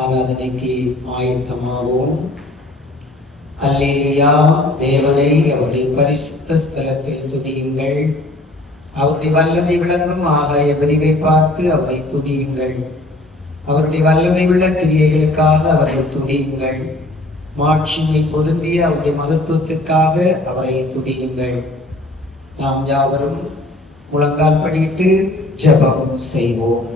ஆராதனைக்கு ஆயத்தமாவோம். அல்லேலூயா. தேவனை அவருடைய பரிசுத்த ஸ்தலத்தில் துதியுங்கள். அவருடைய வல்லமை விளங்கும் ஆகாய விரிவை பார்த்து அவரை துதியுங்கள். அவருடைய வல்லமை உள்ள கிரியைகளுக்காக அவரை துதியுங்கள். மாட்சிமை பொருந்திய அவருடைய மகத்துவத்துக்காக அவரை துதியுங்கள். நாம் யாவரும் முழங்கால் படியிட்டு ஜெபம் செய்வோம்.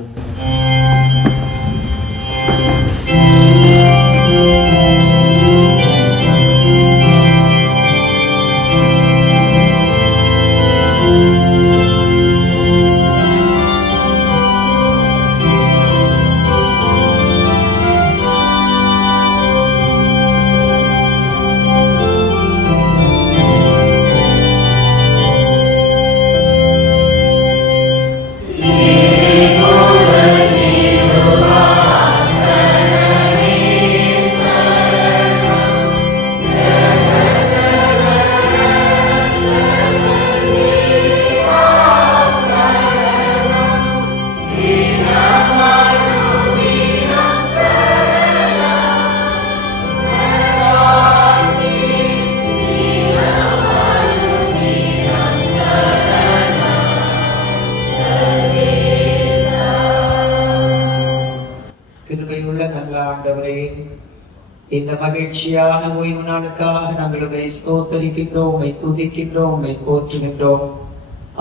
இந்த மகிழ்ச்சியான ஓய்வு நாளுக்காக நாங்கள் உம்மை ஸ்தோத்தரிக்கின்றோம், உம்மை துதிக்கின்றோம், உம்மை போற்றுகின்றோம்.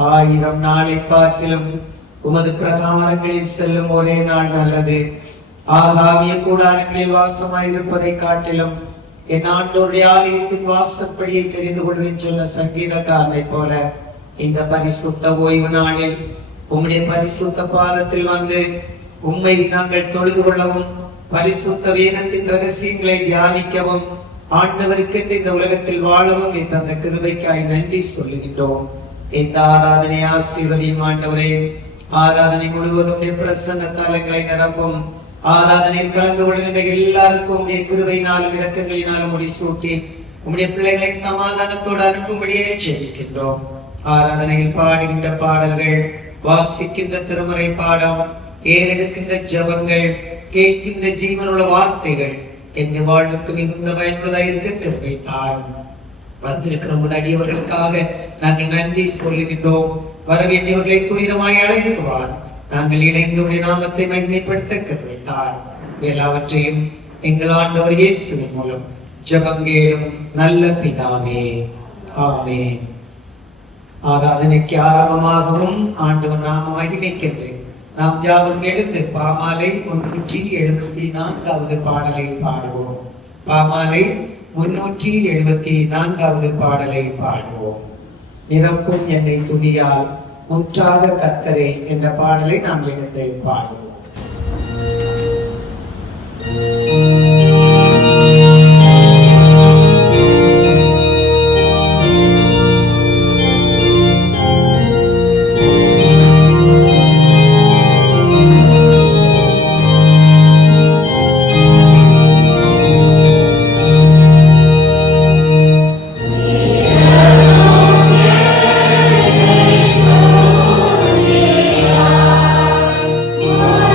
1000 நாளை பார்க்கிலும் உமது பிரகாரங்களில் செல்லும் ஒரே நாள் நல்லது. ஆகாமிய கூடாரங்களில் வாசமாயிருப்பதை காட்டிலும் என் ஆண்டோருடைய ஆலயத்தின் வாசற்படியை தெரிந்து கொள்வேன் சொன்ன சங்கீதக்காரனை போல இந்த பரிசுத்த ஓய்வு நாளில் உம்முடைய பரிசுத்த பாதத்தில் வந்து உம்மை நாங்கள் தொழுது கொள்ளவும், பரிசுத்த வேதத்தின் ரகசியங்களை தியானிக்கவும், ஆண்டவருக்கென்று இந்த உலகத்தில் வாழவும் நீ தந்த கிருபைக்காய் நன்றி சொல்லுகின்றோம். இந்த ஆராதனை ஆசீர்வதியும் ஆண்டவரே. ஆராதனை முழுவதும் பிரசன்ன தலங்களை நிரப்பும். ஆராதனையில் கலந்து கொள்கின்ற எல்லாருக்கும் உடைய கிருபையினாலும் இரக்கங்களினாலும் முடிசூட்டி உம்முடைய பிள்ளைகளை சமாதானத்தோடு அனுப்பும்படியே ஜெபிக்கின்றோம். ஆராதனையில் பாடுகின்ற பாடல்கள், வாசிக்கின்ற திருமறை பாடம், ஏறெடுக்கின்ற ஜபங்கள், கேட்கின்ற ஜீவனுள்ள வார்த்தைகள் என் வாழ்வுக்கு மிகுந்த பயன்பதாயிருக்க கிருபை தாரும். வந்திருக்கிற உமது அடியவர்களுக்காக நாங்கள் நன்றி சொல்லுகின்றோம். வரவேண்டியவர்களை துரிதமாய் அழைத்துவார். நாங்கள் இணைந்து உடைய நாமத்தை மகிமைப்படுத்த கிருபை தாரும். எல்லாவற்றையும் எங்கள் ஆண்டவர் இயேசுவின் மூலம் ஜெபங்கேளும் நல்ல பிதாவே, ஆமென். ஆராதனைக்கு ஆரம்பமாகவும் ஆண்டவர் நாம மகிமைக்கின்றேன். நாம் யாவரும் எழுந்து பாமாலை 374வது பாடலை பாடுவோம். பாமாலை 374வது பாடலை பாடுவோம். நிரப்பும் என்னை துதியால் முற்றாக கர்த்தரே என்ற பாடலை நாம் எழுந்து பாடுவோம். Oh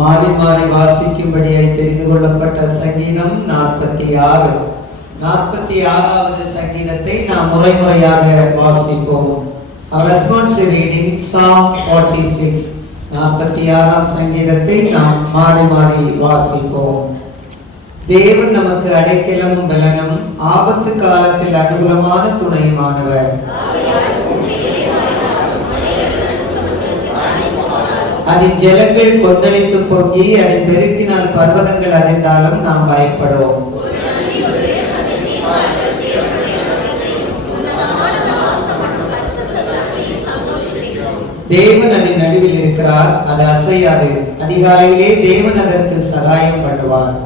மாறி மாறி வாசிக்கும்படியாய் தெரிந்து கொள்ளப்பட்ட சங்கீதம் 46. 46வது சங்கீதத்தை நாம் முறையாக வாசிப்போம். Our responsive reading Psalm 46. 46ஆம் சங்கீதத்தை நாம் மாறி வாசிப்போம். தேவன் நமக்கு அடைக்கலமும் பலனும், ஆபத்து காலத்தில் அனுகூலமான துணையுமானவர். அதன் ஜலங்கள் கொந்தளித்து பொங்கி அதன் பெருக்கினால் பர்வதங்கள் அதிர்ந்தாலும் நாம் பயப்படும். தேவன் அதன் நடுவில் இருக்கிறார், அது அசையாது. அதிகாலையிலே தேவன் அதற்கு சகாயம் பண்ணுவார்.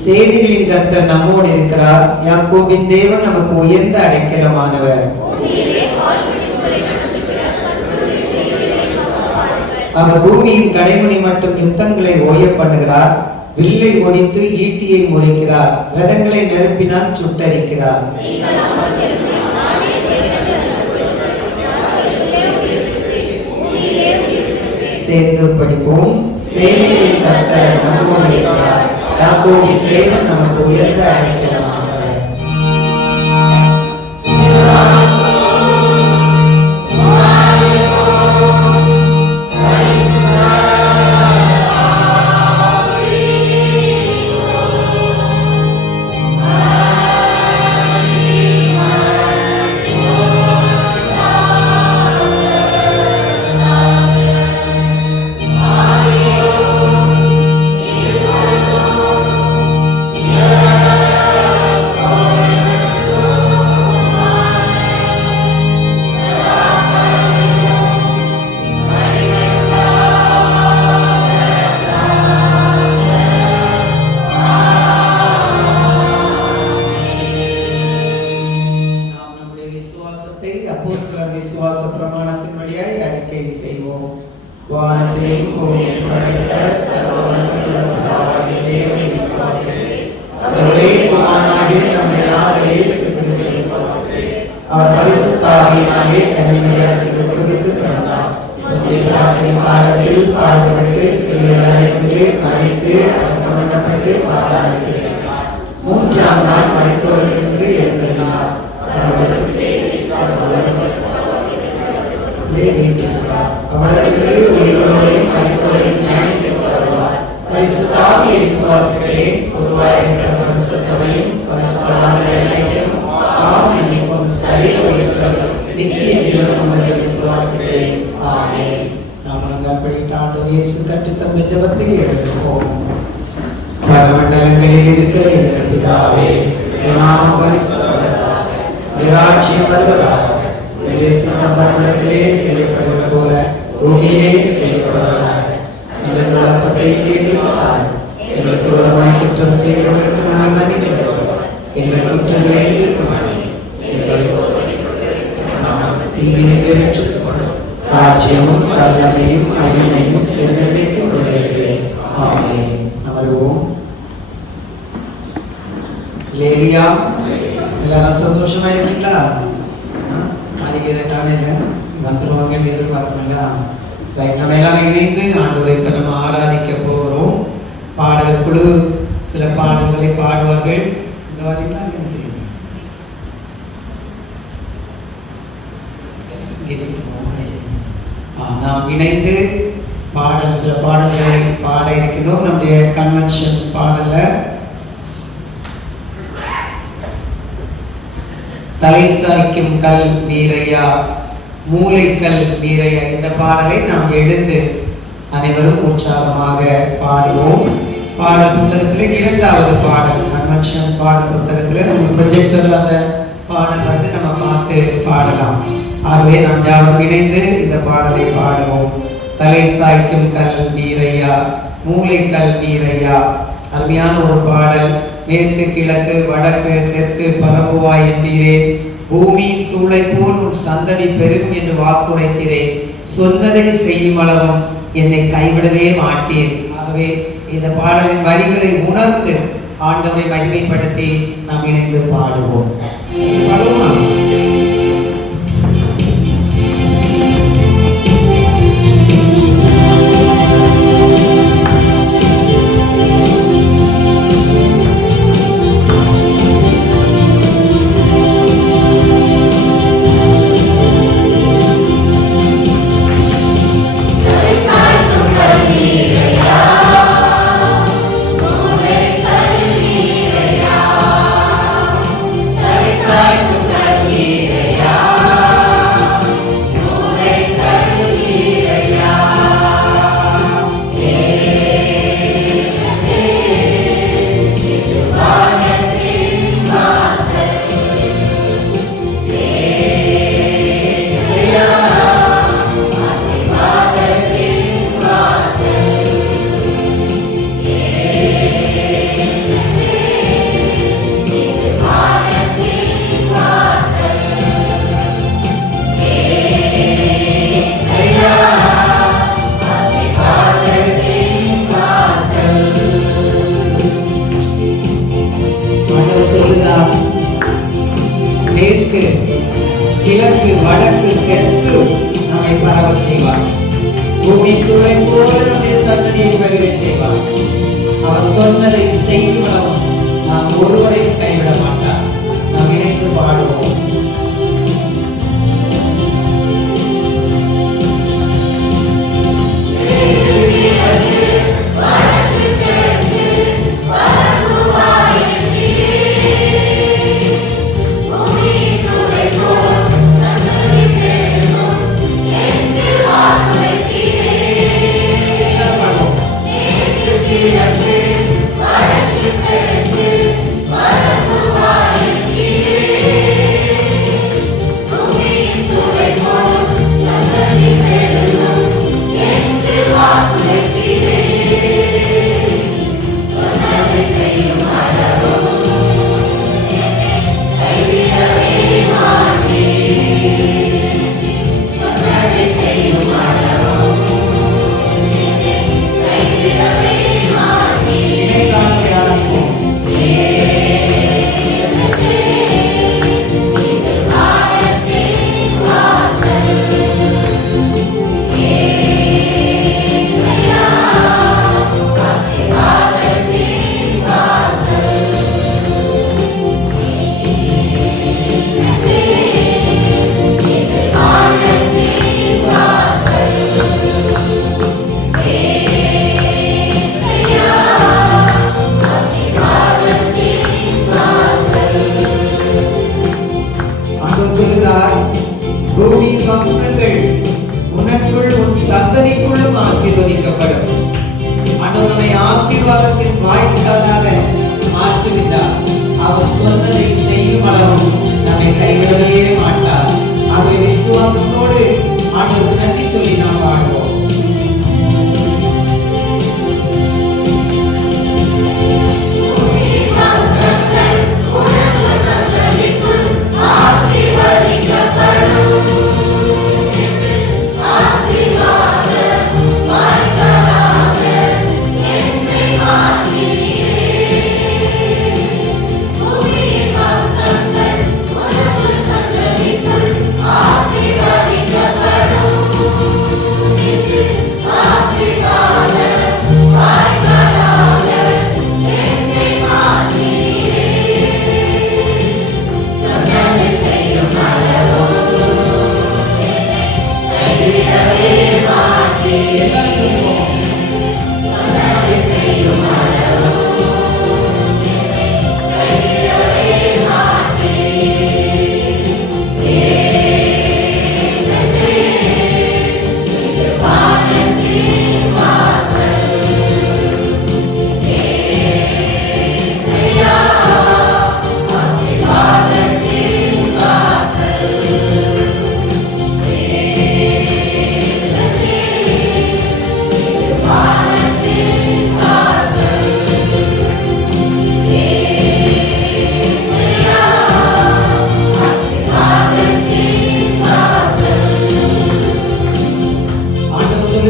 சேனைகளின் கர்த்தர் நம்மோடு இருக்கிறார். யாக்கோபின் தேவன் நமக்கு உயர்ந்த அடைக்கலமானவர். அவர் பூமியின் கடைமணி மட்டும் யுத்தங்களை ஓய பண்ணுகிறார். வில்லை ஒடித்து ஈட்டியை முறிக்கிறார். ரதங்களை நெருப்பினால் சுட்டரிக்கிறார். சேர்ந்து படிப்போம். சேனைகளின் கர்த்தர் நம்மோடு இருக்கிறார். யாக்கோபின் தேவன் நமக்கு உயர்ந்த அடைக்கலமானவர். விசுவாச பிரமாணத்தின் வழியாய் அறிக்கை செய்வோம். வானத்தையும் பூமியையும் படைத்த சர்வவல்லமையுள்ள பிதாவாகிய தேவனை விசுவாசிக்கிறேன். ஒரே குமாரனாகிய நம்முடைய ஆண்டவர் இயேசு கிறிஸ்துவை விசுவாசிக்கிறேன். அவர் பரிசுத்த ஆவியினாலே கன்னிமரியாத்தில் உருவித்து பிறந்தார். பிலாத்தின் காலத்தில் பாடுபட்டு சிலுவையில் அறையப்பட்டு மரித்து அடக்கம் பண்ணப்பட்டு பாதாளத்தில் இறங்கினார். 3ஆம் நாள் மரித்தோரிலிருந்து எழுந்தருளினார். அவர்களுக்கு உயிரோரையும் மரித்தோரையும் நியாயத்திற்கு வருவார். பரிசுத்த ஆவியை விசுவாசிக்கிறேன். பொதுவாக இருக்கிற பரிசுத்த சபையும் பரிசுத்த ஆவியும் பாவ மன்னிப்பும் சரீர உயிர்த்தலும் நித்திய ஜீவனும் என்று விசுவாசிக்கிறேன். ஆமென். நாம் முழங்காற்படியிட்டு ஆண்டவர் இயேசு கற்றுத்தந்த ஜெபத்தை எடுப்போம். பரமண்டலங்களில் இருக்கிற எங்கள் பிதாவே, உம்முடைய நாமம் பரிசுத்தப்படுவதாக, உம்முடைய ராஜ்யம் வருவதாக, உம்முடைய சித்தம் பரமண்டலத்திலே செய்யப்படுவது போல பூமியிலேயும் செய்யப்படுவதாக. எங்கள் அப்பத்தை எங்களுக்கு தாரும். எங்களுக்கு விரோதமாய் குற்றம் செய்தவர்களுக்கு நாங்கள் மன்னிக்கிறது போல எங்கள் குற்றங்களை எங்களுக்கு மன்னியும். தீவினை ரட்சிக்கப்படும். ராஜ்யமும் வல்லமையும் மகிமையும் என்னென்னைக்கு உடையது. ஆமென். அமர்வோம். லேலியா, எல்லாரும் சந்தோஷமா இருக்கீங்களா? அதிக காலையில வந்துருவாங்க எதிர்பார்க்கணுங்களா? ரைட், நம்ம எல்லாரும் இணைந்து ஆண்டவரை இப்ப நம்ம ஆராதிக்க போகிறோம். பாடகர் குழு சில பாடல்களை பாடுவார்கள். இந்த வாரீங்களா? அங்கே தெரியும். நாம் இணைந்து பாடல் சில பாடல்களை பாட இருக்கின்றோம். நம்முடைய கன்வென்ஷன் பாடல தலை சாய்க்கும் கல் நீரையா, மூளைக்கல் நீரையா, இந்த பாடலை நாம் எழுந்து அனைவரும் உற்சாகமாக பாடுவோம். பாடல் புத்தகத்தில் 2வது பாடல், கன்வென்ஷன் பாடல் புத்தகத்தில் நம்ம ப்ரொஜெக்டர்ல அந்த பாடல் வந்து நம்ம பார்த்து பாடலாம். ஆகவே நாம் யாரும் இணைந்து இந்த பாடலை பாடுவோம். தலை சாய்க்கும் கல் நீரையா, மூளைக்கல் நீரையா. அருமையான ஒரு பாடல். மேற்கு கிழக்கு வடக்கு தெற்கு பரம்புவாய் என்றீரே, பூமியின் தூளை போல் உன் சந்ததி பெருகும் என்று வாக்குரைத்தீரே, சொன்னதை செய்யும் அளவும் என்னை கைவிடவே மாட்டேன். ஆகவே இந்த பாடலின் வரிகளை உணர்ந்து ஆண்டவரை மகிமைப்படுத்தி நாம் இணைந்து பாடுவோம். பாடுவோமா? மேற்கு, கிழக்கு, வடக்கு, தெற்கு நம்மை பரவச் செய்வார். பூமி துளை போல நம்முடைய சந்ததியை பெருகச் செய்வார். அவர் சொன்னதை செய்யும் அளவும் நாம் ஒருவரையும் கைவிட மாட்டார். நாம் இணைந்து பாடுவோம். பூமியின் வம்சங்கள் உனக்குள் உன் சந்ததிக்குள்ளும் ஆசீர்வதிக்கப்படும். ஆண்டவரை ஆசீர்வாதத்தின் வாய்க்காலாக மாற்றுகிறார். அவர் சொன்னதை செய்யும் அளவும் நம்மை கைவிடவே மாட்டார். ஆகவே விசுவாசத்தோடு ஆண்டவருக்கு நன்றி சொல்லி நாம் பாடுவோம்.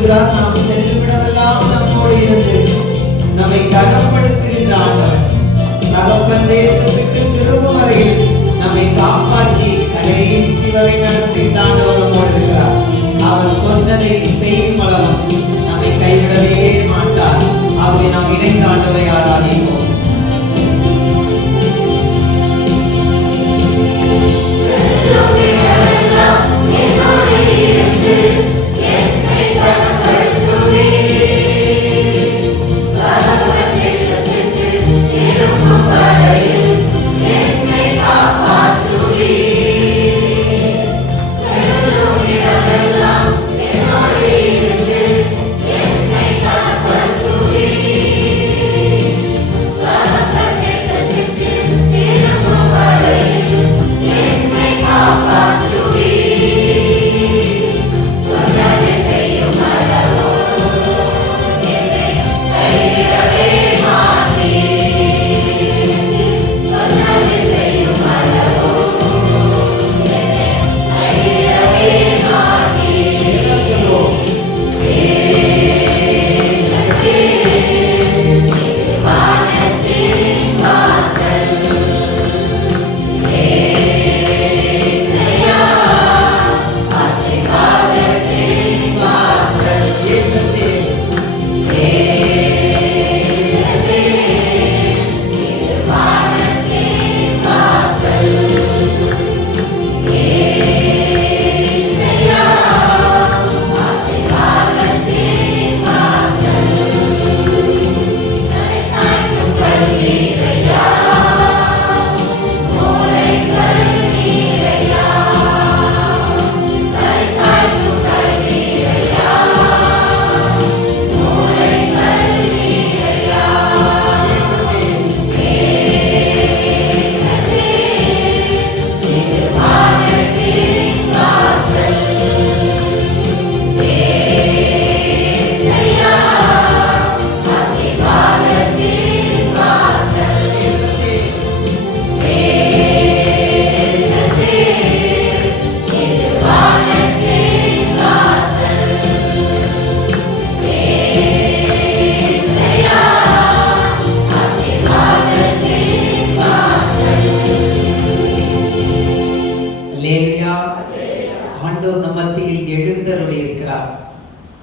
நாம் செல்லுமிடமெல்லாம் நம்மோடு இருந்து நம்மை கனப்படுத்துகின்ற ஆண்டவர். தகப்பன் தேசத்துக்கு திரும்பும் வரையில் நம்மை காப்பாற்றி கடைசி வரை நடத்துகின்ற ஆண்டவர் நம்மோடு இருக்கிறார். அவர் சொன்னதை செய்யும் அளவும் நம்மை கைவிடவே மாட்டார். ஆகவே நாம் இணைந்த ஆண்டவரை ஆராதிப்போம்.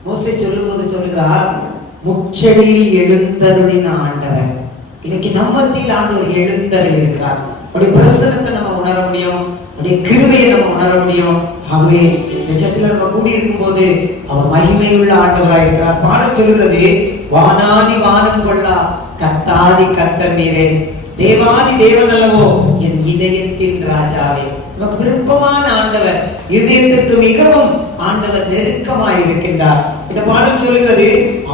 மோசே சொல்லும்போது சொல்லுகிறார், முச்செடியில் எழுந்தருளின ஆண்டவர். இன்னைக்கு நம்ம மத்தியில் ஆண்டவர் எழுந்தருள் இருக்கிறார். அவருடைய பிரசன்னத்தை நம்ம உணர முடியும், அவருடைய கிருபையை நம்ம உணர முடியும். ஆகவே இந்த சர்ச்சில் நம்ம கூடி இருக்கும் போது அவர் மகிமையுள்ள ஆண்டவராக இருக்கிறார். பாடல் சொல்கிறது, வானாதி வானம் கொள்ளா கத்தாதி கர்த்தர் நீரே, தேவாதி தேவன் அல்லவோ என் இதயத்தின் ராஜாவே. நமக்கு விருப்பமான ஆண்டவர், இதயத்திற்கு மிகவும் ஆண்டவர் நெருக்கமாய் இருக்கின்றார். இந்த பாடல் சொல்லுகிறது,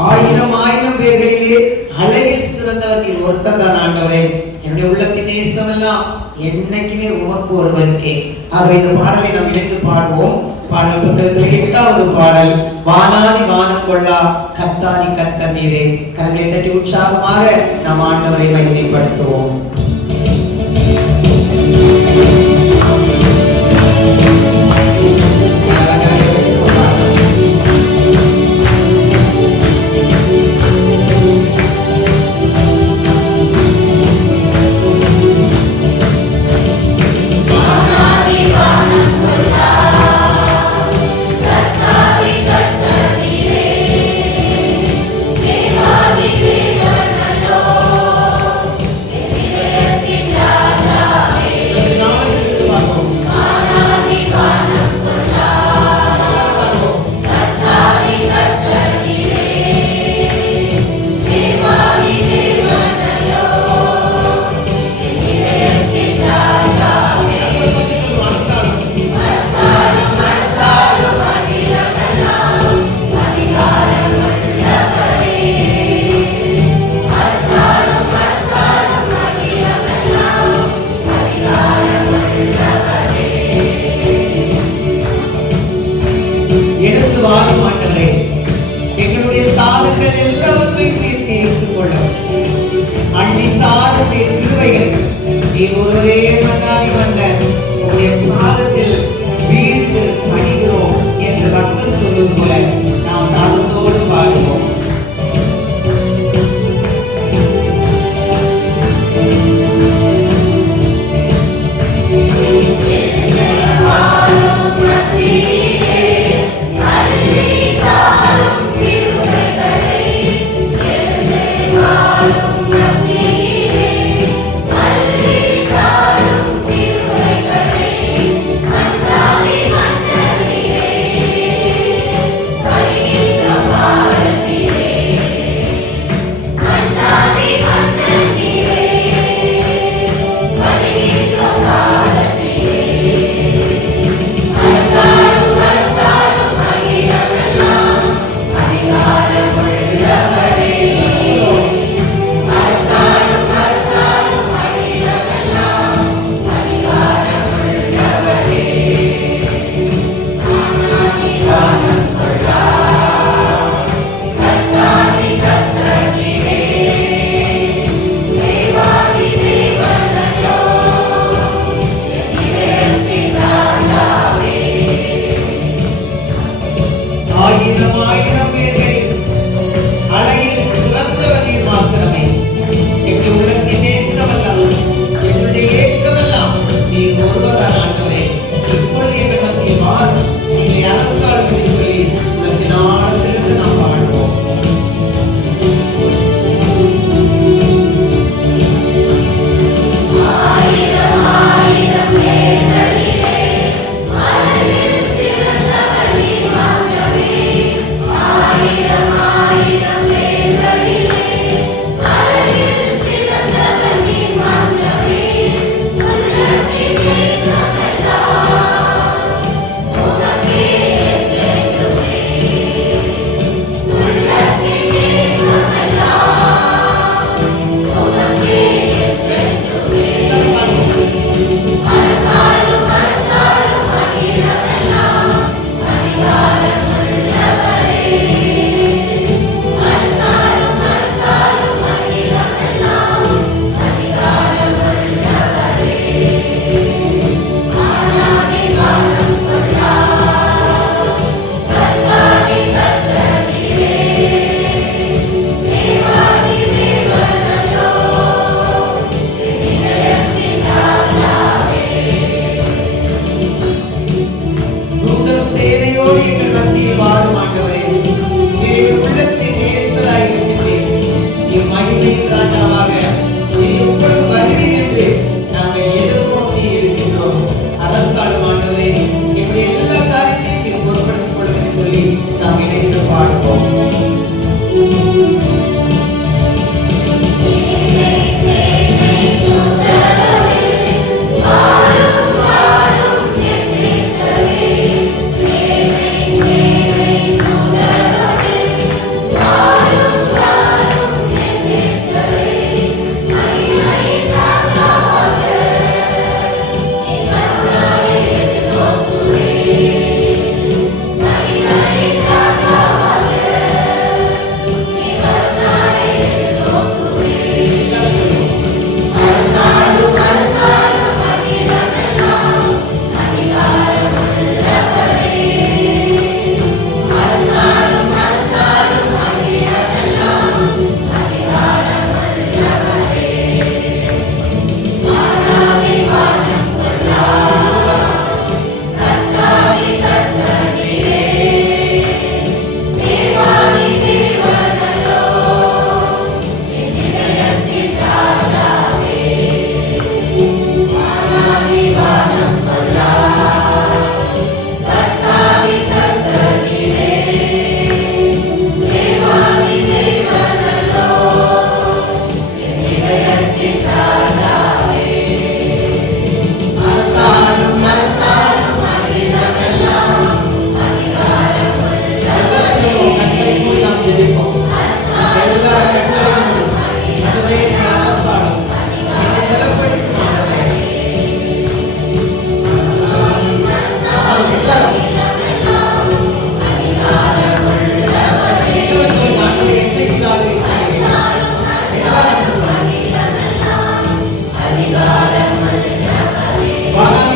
ஆயிரம் ஆயிரம் பேர்களிலே அழகில் சிறந்தவர் நீர் ஒருத்தர் தான் ஆண்டவரே. என்னுடைய உள்ளத்தின் நேசம் எல்லாம் என்னைக்குமே உமக்கு ஒருவருக்கே. ஆகவே இந்த பாடலை நாம் இணைந்து பாடுவோம். பாடல் புத்தகத்தில் 8வது பாடல், வானாதி வானம் கொள்ளா கத்தாதி கர்த்தர் நீரே. கரங்களை தட்டி உற்சாகமாக நாம் ஆண்டவரை மகிமைப்படுத்துவோம். Yeah.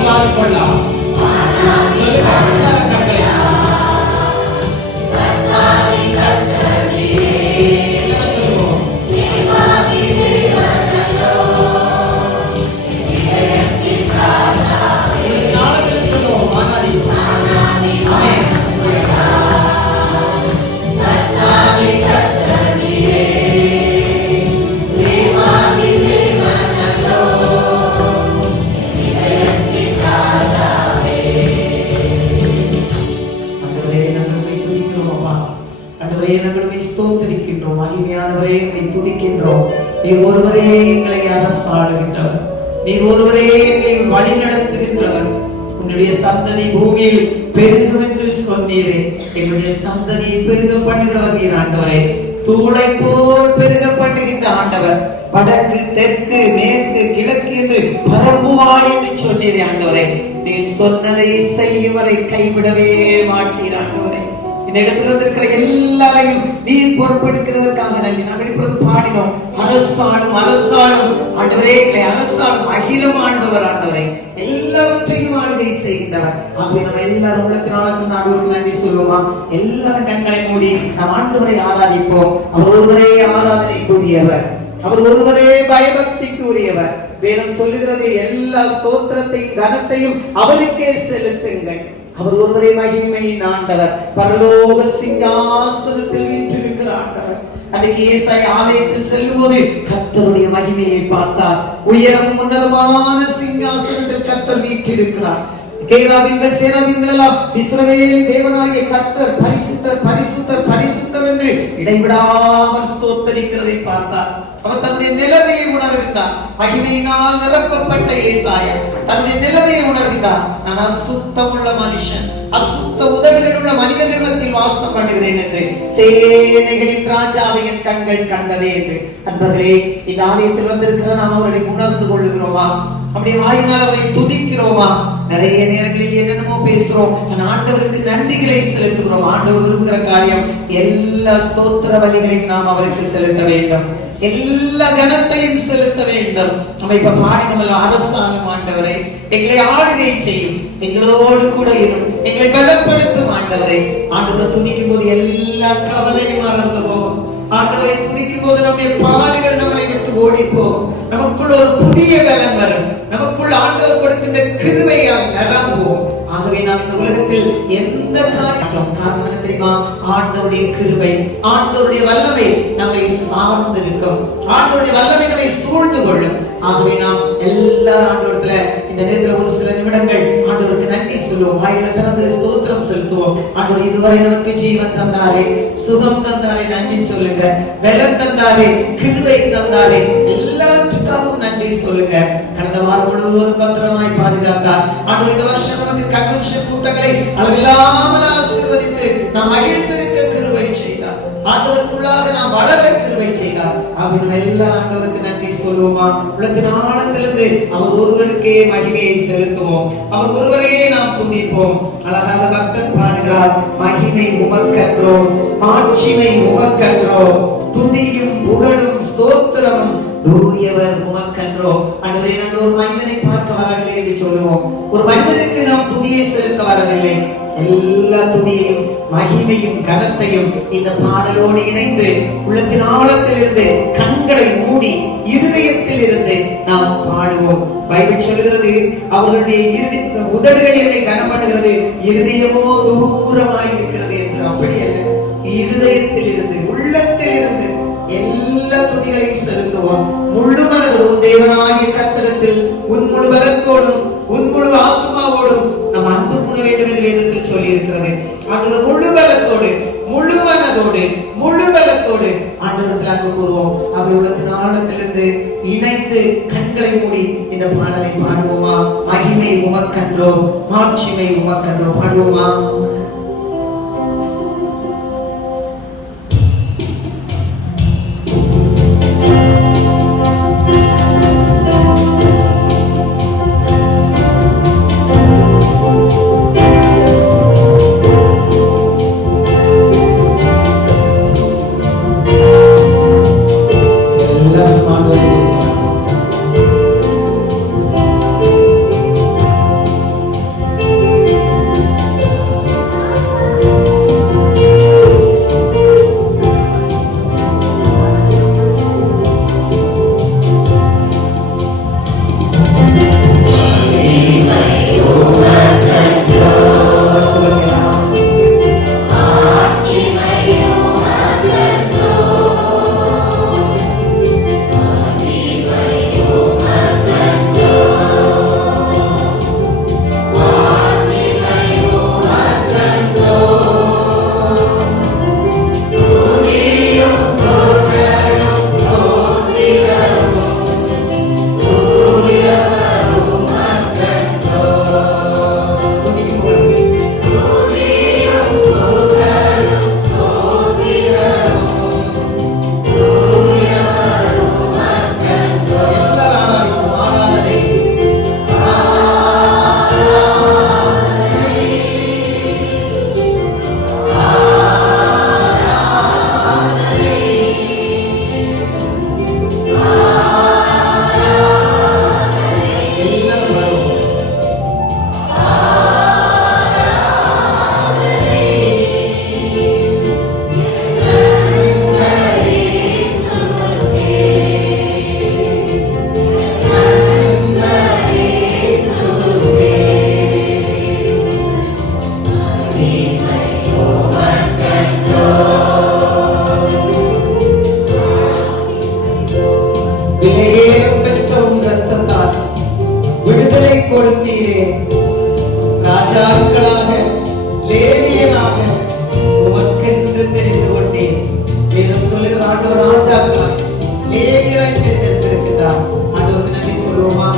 மாறிக்கொள்ளலாம். சொல்லுங்க எல்லாரும் கண்களை ஸ்தோத்திரிக்கின்றோம். மகிமையானவரே உம்மை துதிக்கின்றோம். நீர் ஒருவரே எங்களை அரசாளுகின்றவர். நீர் ஒருவரே எங்களை வழி நடத்துகின்றவர். உன்னுடைய சந்ததி பூமியில் பெருகும் என்று சொன்னீரே. எங்களுடைய சந்ததியை பெருக பண்ணுகிறவர் நீர் ஆண்டவரே. தூளை போல் பெருக பண்ணுகின்ற ஆண்டவர். வடக்கு தெற்கு மேற்கு கிழக்கு என்று பரம்புவாய் என்று சொன்னீரே ஆண்டவரே. நீ சொன்னதை செய்யும் வரை கைவிடவே மாட்டீர் ஆண்டவரே. இந்த இடத்துல இருக்கிற எல்லாரையும் நீர் பொறுப்பெடுக்கிறதற்காக நன்றி. நாங்கள் இப்பொழுது பாடினோம், அரசாளும் அரசாளும் ஆண்டவரே, எங்களை அரசாளும் அகிலம் ஆண்டவர் ஆண்டவரே, எல்லாவற்றையும் ஆளுகை செய்கின்றவர். ஆகவே நம்ம எல்லாரும் உள்ளத்தினாலும் ஆண்டவருக்கு நன்றி சொல்லுவோமா? எல்லாரும் கண்களை மூடி நாம் ஆண்டவரை ஆராதிப்போம். அவர் ஒருவரே ஆராதனைக்கு உரியவர். அவர் ஒருவரே பயபக்திக்கு உரியவர். வேதம் சொல்லுகிறது, எல்லா ஸ்தோத்திரத்தையும் கனத்தையும் அவருக்கே செலுத்துங்கள். அவர் ஒருவரே மகிமையின் ஆண்டவர். பரலோக சிங்காசனத்தில் வீற்றிருக்கிற ஆண்டவர். அன்றைக்கு ஏசாயா ஆலயத்தில் செல்லும் போது கர்த்தருடைய மகிமையை பார்த்தார். உயர்வும் உன்னதமான சிங்காசனத்தில் கர்த்தர் வீற்றிருக்கிறார். கேராபீன்கள் சேராபீன்கள் எல்லாம் இஸ்ரவேல் தேவனாகிய கர்த்தர் பரிசுத்தர் பரிசுத்தர் பரிசுத்தர் என்று இடைவிடாமல் ஸ்தோத்தரிக்கிறதை பார்த்தார். அவர் தன்னுடைய நிலைமையை உணர்கின்றார். மகிமையினால் நிரப்பப்பட்ட ஏசாயா தன்னுடைய நிலைமையை உணர்கின்றார். நான் அசுத்தமுள்ள மனுஷன், அசுத்த உதடுகளில் உள்ள மனிதர்கள் மத்தியில் வாசம் பண்ணுகிறேன் என்று சேனைகளின் ராஜாவை என் கண்கள் கண்டதே என்று. அன்பர்களே, இந்த ஆலயத்தில் வந்திருக்கிற நாம் அவரை உணர்ந்து கொள்ளுகிறோமா? அப்படியே வாயினால் அவரை துதிக்கிறோமா? நிறைய நேரங்களில் என்னென்னமோ பேசுறோம். ஆண்டவருக்கு நன்றிகளை செலுத்துகிறோம். ஆண்டவர் விரும்புகிற காரியம் எல்லா ஸ்தோத்திர பலிகளையும் நாம் அவருக்கு செலுத்த வேண்டும். எல்லா கனத்தையும் செலுத்த வேண்டும். நம்ம இப்ப பாடினோம், அரசாங்கம் ஆண்டவரை எங்களை ஆளுகை செய்யும், எங்களோடு கூட இரும், எங்களை பலப்படுத்தும் ஆண்டவரை. ஆண்டவரை துதிக்கும் போது எல்லா கவலையும் மறந்து போகும். ஆண்டவரை துதிக்கும் போது நம்முடைய பாடுகள் நம்மளை விட்டு ஓடி போகும். நமக்குள் ஒரு புதிய பலம் வரும். நமக்குள் ஆண்டவர் கொடுக்கின்ற கிருபையால் நிரம்புவோம். ஆகவே நாம் இந்த உலகத்தில் எந்த காரியம் காரணம் என்ன தெரியுமா? ஆண்டவருடைய கிருபை, ஆண்டவருடைய வல்லமை நம்மை சார்ந்திருக்கும். ஆண்டவருடைய வல்லமை நம்மை சூழ்ந்து கொள்ளும். ஆகவே நாம் எல்லாரும் ஆண்டவரத்துல இந்த நேரத்தில் ஒரு சில நிமிடங்கள் ஆண்டவருக்கு நன்றி சொல்லுவோம். வாயில திறந்து ஸ்தோத்திரம் செலுத்துவோம். ஆண்டவர் இதுவரை நமக்கு ஜீவன் தந்தாரே, சுகம் தந்தாரே, நன்றி சொல்லுங்க. பலம் தந்தாரே, கிருபை தந்தாரே, எல்லாவற்றுக்காகவும் நன்றி சொல்லுங்க. கடந்த வாரம் முழுவதும் பத்திரமாய் பாதுகாத்தார் ஆண்டவர். இந்த வருஷம் நமக்கு கன்வென்ஷன் கூட்டங்களை அளவில்லாமல் ஆசீர்வதித்து நாம் மகிழ்ந்திருக்க கிருபை செய்தார். ஆண்டவருக்குள்ளாக நாம் வளர கிருபை செய்தார். ஆகவே எல்லா ஆண்டவருக்கு நன்றி சொல்லுவோமா? உள்ளத்தின் ஆழத்திலிருந்து அவர் ஒருவருக்கே மகிமையை செலுத்துவோம். அவர் ஒருவரையே நாம் துதிப்போம். அழகாக பக்தன் பாடுகிறார், மகிமை உமக்கன்றோ, மாட்சிமை உமக்கன்றோ, துதியும் புகழும் ஸ்தோத்திரமும் தூயவர் உமக்கன்றோ. ஆண்டவரே, நாங்கள் ஒரு மனிதனை பார்க்க வரவில்லை என்று சொல்லுவோம். ஒரு மனிதனுக்கு நாம் துதியை செலுத்த வரவில்லை. எல்லா துதியையும் மகிமையும் கனத்தையும் இந்த பாடலோடு இணைந்து உள்ளத்தின் ஆழத்தில் இருந்து கண்களை மூடி இருதயத்தில் இருந்து நாம் பாடுவோம். பைபிள் சொல்கிறது, அவர்களுடைய உதடுகள் என்னை கனம் பண்ணுகிறது, இருதயமோ தூரமாய் இருக்கிறது என்று. அப்படி அல்ல, இருதயத்தில் இருந்து உள்ளத்தில் இருந்து எல்லா துதிகளையும் செலுத்துவோம். முழு மனதோடும் தேவனாகிய கர்த்தரிடத்தில் உன் முழு பலத்தோடும் உன் முழு ஆத்மாவோடும் நாம் அன்பு கூற வேண்டும் என்று வேதத்தில் சொல்லி இருக்கிறது. ஆண்டவர் முழு பலத்தோடு முழு மனதோடு முழு பலத்தோடு ஆண்டவரிடத்தில் அன்பு கூறுவோம். அவர் உள்ளத்தின் ஆழத்திலிருந்து இணைந்து கண்களை மூடி இந்த பாடலை பாடுவோமா? மகிமை உமக்கன்றோ, மாட்சிமை உமக்கன்றோ. பாடுவோமா? ராஜாக்களாக லேவியனாக உமக்கென்று தெரிந்து கொண்டேன். வேதம் சொல்லுகிற ஆண்டவர் ராஜாக்களாக லேவியராய் தேர்ந்தெடுத்திருக்கிறார். ஆண்டவருக்கு நன்றி சொல்லுவோமா?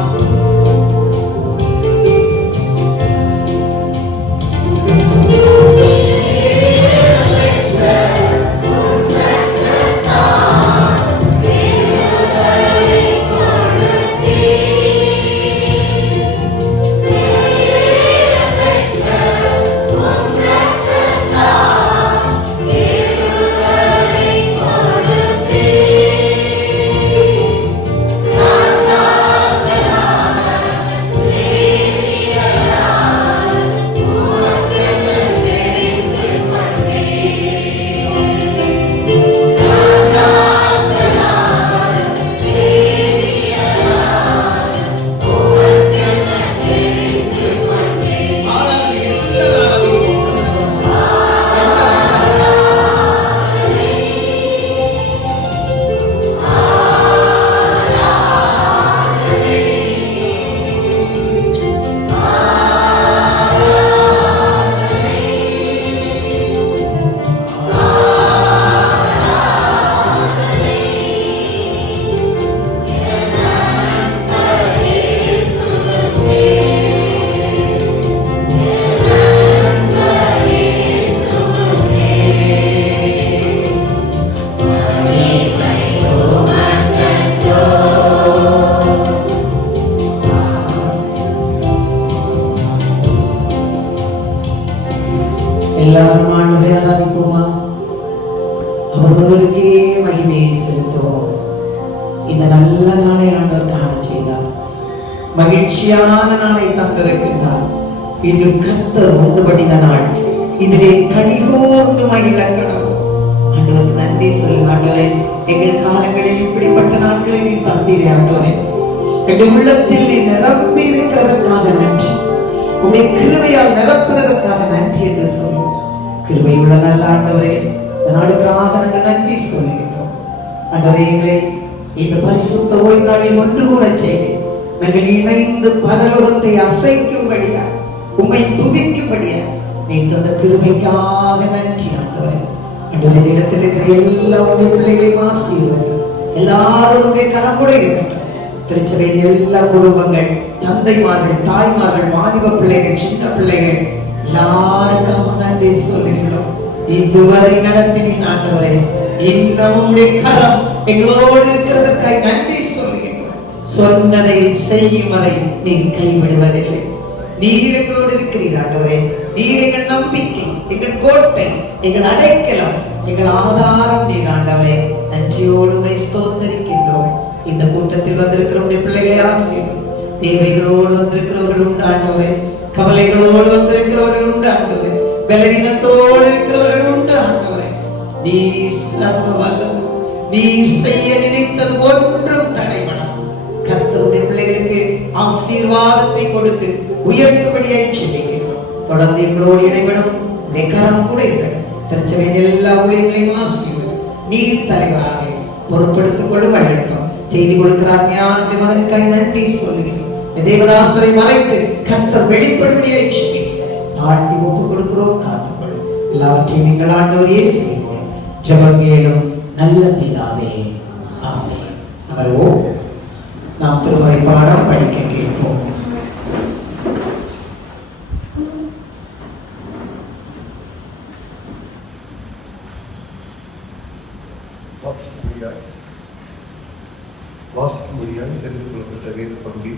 எல்லாரும் ஆண்டவரை ஆராதிப்போமா? அவர் ஒருவருக்கே மகிமையை செலுத்துவோம். இந்த நல்ல நாளை ஆண்டவர் காண செய்தார். மகிழ்ச்சியான நாளை தந்திருக்கின்றார். இது கர்த்தர் உண்டு பண்ணின நாள். இதிலே களிகூர்ந்து மகிழ கடவுள். ஆண்டவருக்கு நன்றி சொல்லுங்க. ஆண்டவரே, எங்கள் காலங்களில் இப்படிப்பட்ட நாட்களை நீ தந்தீரே. ஆண்டவரே, எங்கள் உள்ளத்தில் நீ நிரம்பி இருக்கிறதற்காக நன்றி. உடைய கிருபையால் நிரப்புவதற்காக நன்றி என்று சொல்லி, கிருபை உள்ள நல்ல ஆண்டவரே, இந்த நாளுக்காக நாங்கள் நன்றி சொல்லுகின்றோம். ஆண்டவரே, எங்களை இந்த பரிசுத்த ஓய்வு நாளில் ஒன்று கூட செய்து நாங்கள் இணைந்து பரலோகத்தை அசைக்கும்படியா, உம்மை துதிக்கும்படியா நீ தந்த கிருபைக்காக நன்றி ஆண்டவரே. ஆண்டவரே, இந்த இடத்தில் இருக்கிற எல்லா உடைய பிள்ளைகளையும் ஆசீர்வதி. எல்லாரும் உடைய கரங்கூட இருக்கட்டும். திருச்சபையின் எல்லா குடும்பங்கள், தந்தைமார்கள், தாய்மார்கள், வாலிப பிள்ளைகள், சின்ன பிள்ளைகள் எல்லாருக்காக நன்றி சொல்லுகிறோம். இதுவரை நடத்தினீர் ஆண்டவரே, இன்னமும் கரம் எங்களோடு இருக்கிறதற்காக நன்றி சொல்லுகின்றோம். சொன்னதை செய்யும் வரை நீர் கைவிடுவதில்லை. நீர் எங்களோடு இருக்கிறீர் ஆண்டவரே. நீர் எங்கள் நம்பிக்கை, எங்கள் கோட்டை, எங்கள் அடைக்கலம், எங்கள் ஆதாரம் நீர் ஆண்டவரே. நன்றியோடு ஸ்தோத்தரிக்கின்றோம். இந்த கூட்டத்தில் வந்திருக்கிற பிள்ளைகளை ஆசீர்வதி. தேவைகளோடு வந்திருக்கிறவர்கள் உண்டு ஆண்டவரே. கவலைகளோடு வந்திருக்கிறவர்கள் உண்டு ஆண்டவரே. பலவீனத்தோடு இருக்கிறவர்கள் உண்டு ஆண்டவரே. நீர் சர்வ வல்லவர். நீர் செய்ய நினைத்தது ஒன்றும் தடைபடாது. கர்த்தருடைய பிள்ளைகளுக்கு ஆசீர்வாதத்தை கொடுத்து உயர்த்தும்படியாய் ஜெபிக்கிறோம். தொடர்ந்து எங்களோடு இடைவிடும் கரம் கூட இருக்கட்டும். திருச்சபையின் எல்லா ஊழியர்களையும் ஆசீர்வதி. நீர் தலைவராக பொறுப்படுத்திக் கொள்ளும் வழிநடத்தும். செய்தி கொடுக்கிறார் ஞானுடைய மகனுக்காய் நன்றி சொல்லுகிறோம். தேவதாசரை மறைத்து கர்த்தர் வெளிப்படும்படியாய் ஜெபிக்கிறோம். தாழ்த்தி ஒப்புக் கொடுக்கிறோம். காத்துக்கொள்ளும். எல்லாவற்றையும் நீங்கள் ஆண்டவர் இயேசுவின் ஜெபம் கேளும் நல்ல பிதாவே, ஆமென். அமர்வோம். நாம் திருமறை பாடம் படிக்க கேட்போம். வாசிக்கும்படியாக தெரிந்து கொள்ளப்பட்ட வேத பகுதி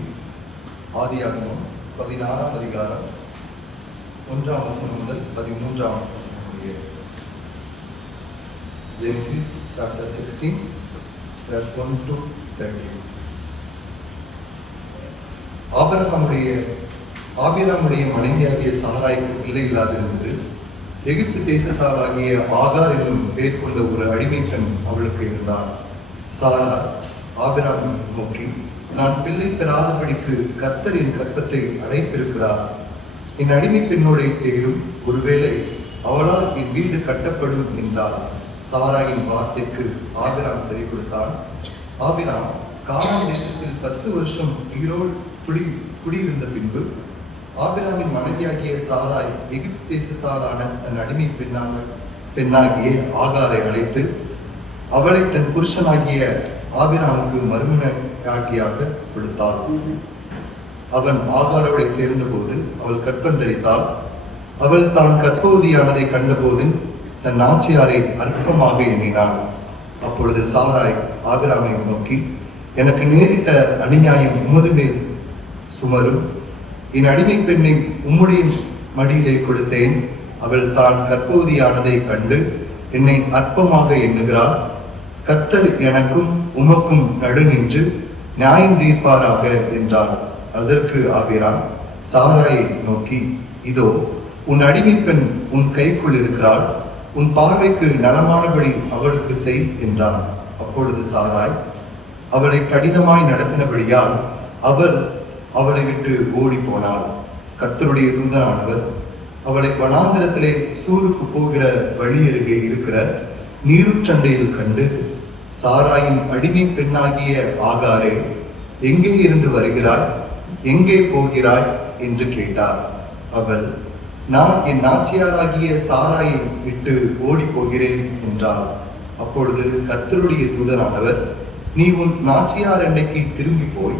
ஆதியாகமம் 16ஆம் அதிகாரம் 1ஆம் வசனம் முதல் 13ஆம் வசனம் முடிய. Genesis chapter 16 verse 1 to 13. ஆபிராமுடைய மனைவியாகிய சாராய்க்கு பிள்ளை இல்லாதிருந்தது. எகிப்து தேசத்தாராகிய ஆகார் என்னும் பெயர் கொண்ட ஒரு அடிமை பெண் அவளுக்கு இருந்தாள். சாரா ஆபிராமை நோக்கி, நான் பிள்ளை பெறாதபடிக்கு கர்த்தர் என் கற்பத்தை அடைத்திருக்கிறார். என் அடிமை பெண்ணோட சேரும், ஒருவேளை அவளால் என் வீடு கட்டப்படும் என்றாள். சாராயின் வார்த்தைக்கு ஆபிராம் சரி கொடுத்தான். ஆபிராம் கானான் தேசத்தில் 10 வருஷம் குடியிருந்த பின்பு ஆபிராமின் மனைவியாகிய சாராய் எகிப்து தேசத்தாலான தன் அடிமை பெண்ணாகிய ஆகாரை அழைத்து அவளை தன் புருஷனாகிய ஆபிராமுக்கு மறுமனையாட்டியாக கொடுத்தாள். அவன் ஆகாரோட சேர்ந்தபோது அவள் கற்பந்தரித்தாள். அவள் தான் கற்பவதியானதை கண்டபோது தன் நாச்சியாரை அற்பமாக எண்ணினாள். அப்பொழுது சாராய் ஆபிராமை நோக்கி, எனக்கு நேரிட்ட அநியாயம் உமது மேல் சுமரும். என் அடிமை பெண்ணை உம்முடைய மடியிலே கொடுத்தேன். அவள் தான் கற்பவதியானதை கண்டு என்னை அற்பமாக எண்ணுகிறாள். கர்த்தர் எனக்கும் உமக்கும் நடுநின்று நியாயம் தீர்ப்பாராக என்றாள். அதற்கு ஆபிராம் சாராயை நோக்கி, இதோ உன் அடிமை பெண் உன் கைக்குள் இருக்கிறாள். உன் பார்வைக்கு நலமானபடி அவளுக்கு செய் என்றார். அப்பொழுது சாராய் அவளை கடினமாய் நடத்தினபடியால் அவளை விட்டு ஓடி போனாள். கர்த்தருடைய தூதனானவர் அவளை வனாந்திரத்திலே சூருக்கு போகிற வழி அருகே இருக்கிற நீருற்றண்டையில் கண்டு, சாராயின் அடிமை பெண்ணாகிய ஆகாரே, எங்கே இருந்து வருகிறாய்? எங்கே போகிறாய் என்று கேட்டார். அவள், நான் என் நாச்சியாராகிய சாராயை விட்டு ஓடி போகிறேன் என்றாள். அப்பொழுது கர்த்தருடைய தூதனானவர், நீ உன் நாச்சியார் அன்னைக்கு திரும்பி போய்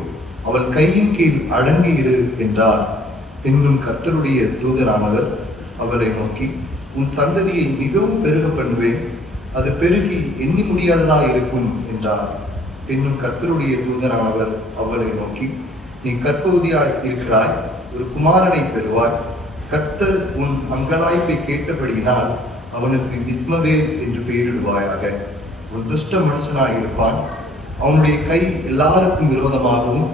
அவள் கையின் கீழ் அடங்கி இரு என்றார். இன்னும் கர்த்தருடைய தூதனானவர் அவளை நோக்கி, உன் சந்ததியை மிகவும் பெருக பண்ணுவேன், அது பெருகி எண்ணி முடியாததா இருக்கும் என்றார். இன்னும் கர்த்தருடைய தூதனானவர் அவளை நோக்கி, நீ கற்பவதியாய் இருக்கிறாய், ஒரு குமாரனை பெறுவாய். கர்த்தர் உன் அங்கலாய்ப்பை கேட்டபடியினால் அவனுக்கு இஸ்மவேல் என்று பெயரிடுவாயாக. ஒரு துஷ்ட மனுஷனாய் இருப்பான். அவனுடைய கை எல்லாருக்கும் விரோதமாகவும்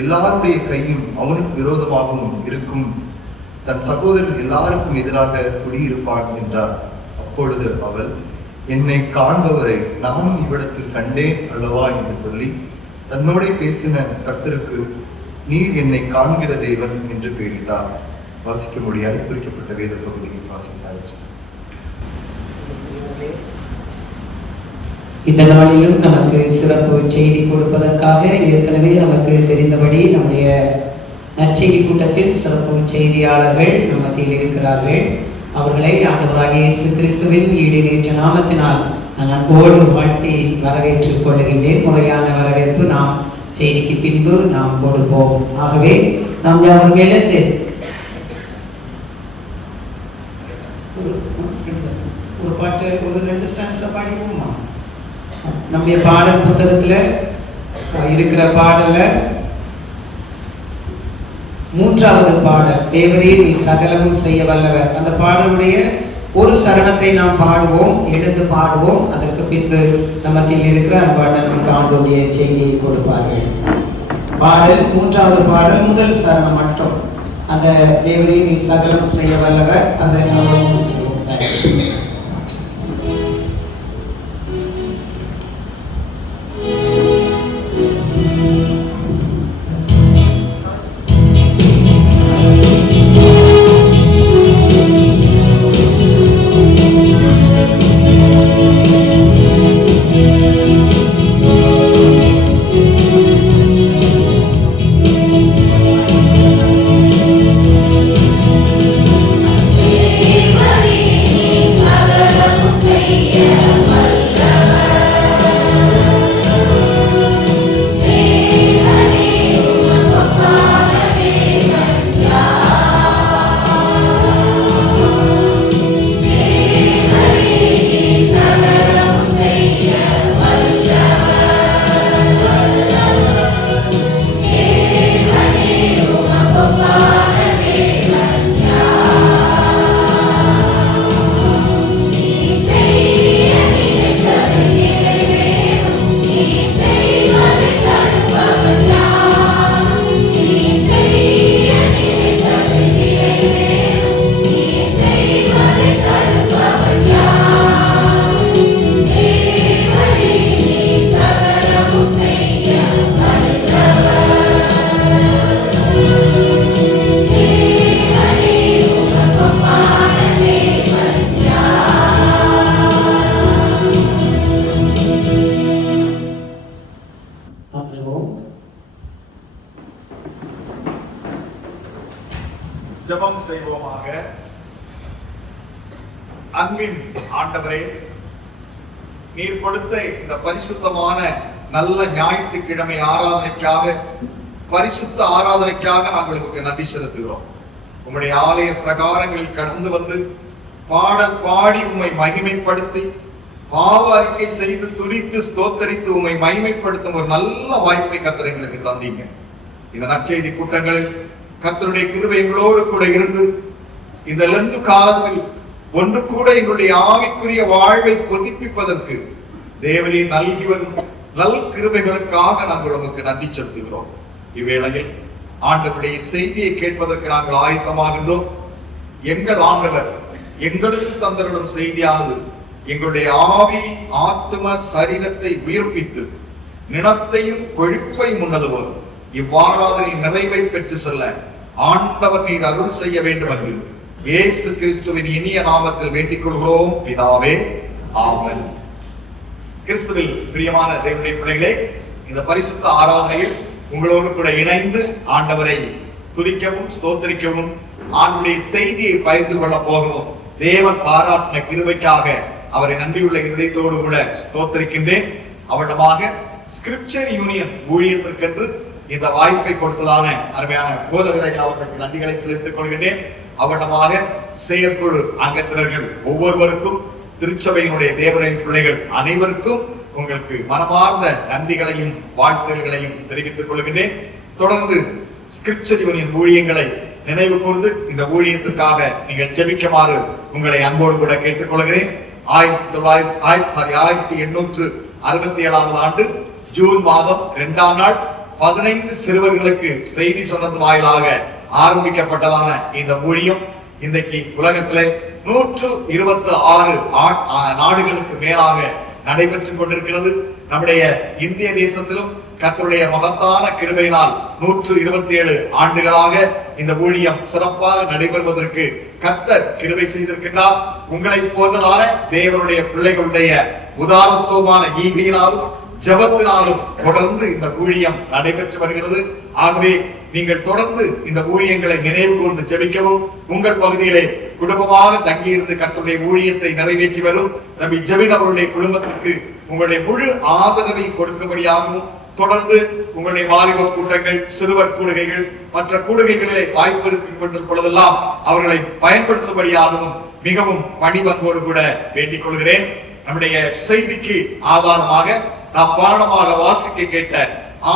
எல்லாருடைய கையும் அவனுக்கு விரோதமாகவும் இருக்கும். தன் சகோதரன் எல்லாருக்கும் எதிராக குடியிருப்பான் என்றார். அப்பொழுது அவள், என்னை காண்பவரை நானும் இவ்விடத்தில் கண்டேன் அல்லவா என்று சொல்லி தன்னோட பேசின கர்த்தருக்கு, நீர் என்னை காண்கிற தேவன் என்று பெயரிட்டார். வாசிக்க முடியாது குறிக்கப்பட்ட வேத பகுதியை வாசித்தாயிற்று. இந்த நாளிலும் நமக்கு சிறப்பு செய்தி கொடுப்பதற்காக ஏற்கனவே நமக்கு தெரிந்தபடி நம்முடைய நற்செய்தி கூட்டத்தில் சிறப்பு செய்தியாளர்கள் நம்ம மத்தியில் இருக்கிறார்கள். அவர்களை ஆண்டவராகிய இயேசு கிறிஸ்துவின் ஈடுநேற்ற நாமத்தினால் நான் அன்போடு வாழ்த்தி வரவேற்றுக் கொள்ளுகின்றேன். முறையான வரவேற்பு நாம் செய்திக்கு பின்பு நாம் கொடுப்போம். ஆகவே நாம் யாரும் எழுந்து ஒரு பாட்டு, ஒரு 2 ஸ்டான்ஸை பாடிவோமா? நம்முடைய பாடல் புத்தகத்துல இருக்கிற பாடல்ல 3வது பாடல், தேவரே நீ சகலமும் செய்ய வல்லவர். அந்த பாடலுடைய ஒரு சரணத்தை நாம் பாடுவோம், எழுந்து பாடுவோம். அதற்கு பின்பு நம்மத்தில் இருக்கிற அன்பாளர் நமக்கு ஆண்டவருடைய செய்தியை கொடுப்பார்கள். பாடல் 3வது பாடல் முதல் சரணம் மட்டும், அந்த தேவரே நீ சகலமும் செய்ய வல்லவர், அந்த முடிச்சிருவோம். Everybody ஜெபம் செய்வோமாக. அன்பின் ஆண்டவரே, நீர் கொடுத்த இந்த பரிசுத்தமான நல்ல ஞாயிற்றுக்கிழமை ஆராதனைக்காக, பரிசுத்த ஆராதனைக்காக நாங்களுக்கு நன்றி செலுத்துகிறோம். உம்முடைய ஆலய பிரகாரங்களில் கடந்து வந்து பாடல் பாடி உம்மை மகிமைப்படுத்தி, பாவ அறிக்கை செய்து துதித்து ஸ்தோத்தரித்து உம்மை மகிமைப்படுத்தும் ஒரு நல்ல வாய்ப்பை கர்த்தர் எங்களுக்கு தந்தீங்க. இந்த நற்செய்தி கூட்டங்களில் கர்த்தருடைய கிருபை எங்களோடு கூட இருந்து இந்த லெந்து காலத்தில் ஒன்று கூட எங்களுடைய ஆவிக்குரிய வாழ்வை புதுப்பிப்பதற்கு தேவரீர் நல்கி வரும் நல் கிருபைகளுக்காக நாங்கள் உங்களுக்கு நன்றி செலுத்துகிறோம். இவ்வேளையில் ஆண்டவருடைய செய்தியை கேட்பதற்கு நாங்கள் ஆயத்தமாகின்றோம். எங்கள் ஆண்டவர் எங்களுக்கு தந்தரிடும் செய்தியானது எங்களுடைய ஆவி ஆத்ம சரீரத்தை உயிர்ப்பித்து நிலத்தையும் கொழுப்பையும் உண்டது போல் இவ்வாறாதனை நிறைவை பெற்று செல்ல ஆண்டவர் நீர் அருள் செய்ய வேண்டும் என்று இயேசு கிறிஸ்துவின் இனிய நாமத்தில் வேண்டிக் கொள்கிறோம் பிதாவே, ஆமென். கிறிஸ்துவில் பிரியமான தேவனுடைய பிள்ளைகளே, இந்த பரிசுத்த ஆராதனையில் உங்களோடு கூட இணைந்து ஆண்டவரை துதிக்கவும் ஸ்தோத்திரிக்கவும் ஆண்டுடைய செய்தியை பகிர்ந்து கொள்ள போகவும் தேவன் பாராட்டின கிருபைக்காக அவரை நன்றியுள்ள இருதயத்தோடு கூட ஸ்தோத்திரிக்கின்றேன். அவரிடமாக ஸ்கிரிப்சர் யூனியன் ஊழியத்திற்கென்று இந்த வாய்ப்பை கொடுத்ததான அருமையான போதகர்கள் அவர்களுக்கு நன்றிகளை செலுத்திக் கொள்கின்றேன். அவரிடமாக செயற்குழு அங்கத்தினர்கள் ஒவ்வொருவருக்கும், திருச்சபையினுடைய தேவனின் பிள்ளைகள் அனைவருக்கும் உங்களுக்கு மனமார்ந்த நன்றிகளையும் வாழ்த்துகளையும் தெரிவித்துக் கொள்கின்றேன். தொடர்ந்து ஸ்கிரிப்சர் யூனியன் ஊழியங்களை நினைவு கூர்ந்து இந்த ஊழியத்திற்காக நீங்கள் ஜெபிக்குமாறு உங்களை அன்போடு கூட கேட்டுக்கொள்கிறேன். 1867 ஆண்டு ஜூன் மாதம் 2ஆம் நாள் 15 சிறுவர்களுக்கு செய்தி சொன்னது வாயிலாக ஆரம்பிக்கப்பட்டதான இந்த ஊழியம் இன்றைக்கு உலகத்திலே 126 நாடுகளுக்கு மேலாக நடைபெற்றுக் கொண்டிருக்கிறது. நம்முடைய இந்திய தேசத்திலும் கர்த்தருடைய மகத்தான கிருபையினால் 127 ஆண்டுகளாக இந்த ஊழியம் சிறப்பாக நடைபெறுவதற்கு கர்த்தர் கிருபை செய்திருக்கிறார். உங்களை போன்றதான தேவனுடைய பிள்ளைகளுடைய உதாரணத்துவமான ஈகையினாலும் ஜபத்தினாலும் தொடர்ந்து இந்த ஊழியம் நடைபெற்று வருகிறது. ஆகவே நீங்கள் தொடர்ந்து இந்த ஊழியங்களை நினைவு கூர்ந்து ஜெபிக்கவும், உங்கள் பகுதியிலே குடும்பமாக தங்கியிருந்து கர்த்தருடைய ஊழியத்தை நிறைவேற்றி வரும் நபி ஜெபின் அவருடைய குடும்பத்திற்கு உங்களுடைய முழு ஆதரவை கொடுக்கும்படியாகவும், தொடர்ந்து உங்களுடைய வாலிப கூட்டங்கள், சிறுவர் கூடுகைகள், மற்ற கூடுகைகளிலே வாய்ப்பு இருக்கும் பொழுதெல்லாம் அவர்களை பயன்படுத்தும்படியாகவும் மிகவும் பணிவன்போடு கூட வேண்டிக் கொள்கிறேன். நம்முடைய செய்திக்கு ஆதாரமாக நாம் பாடமாக வாசிக்க கேட்ட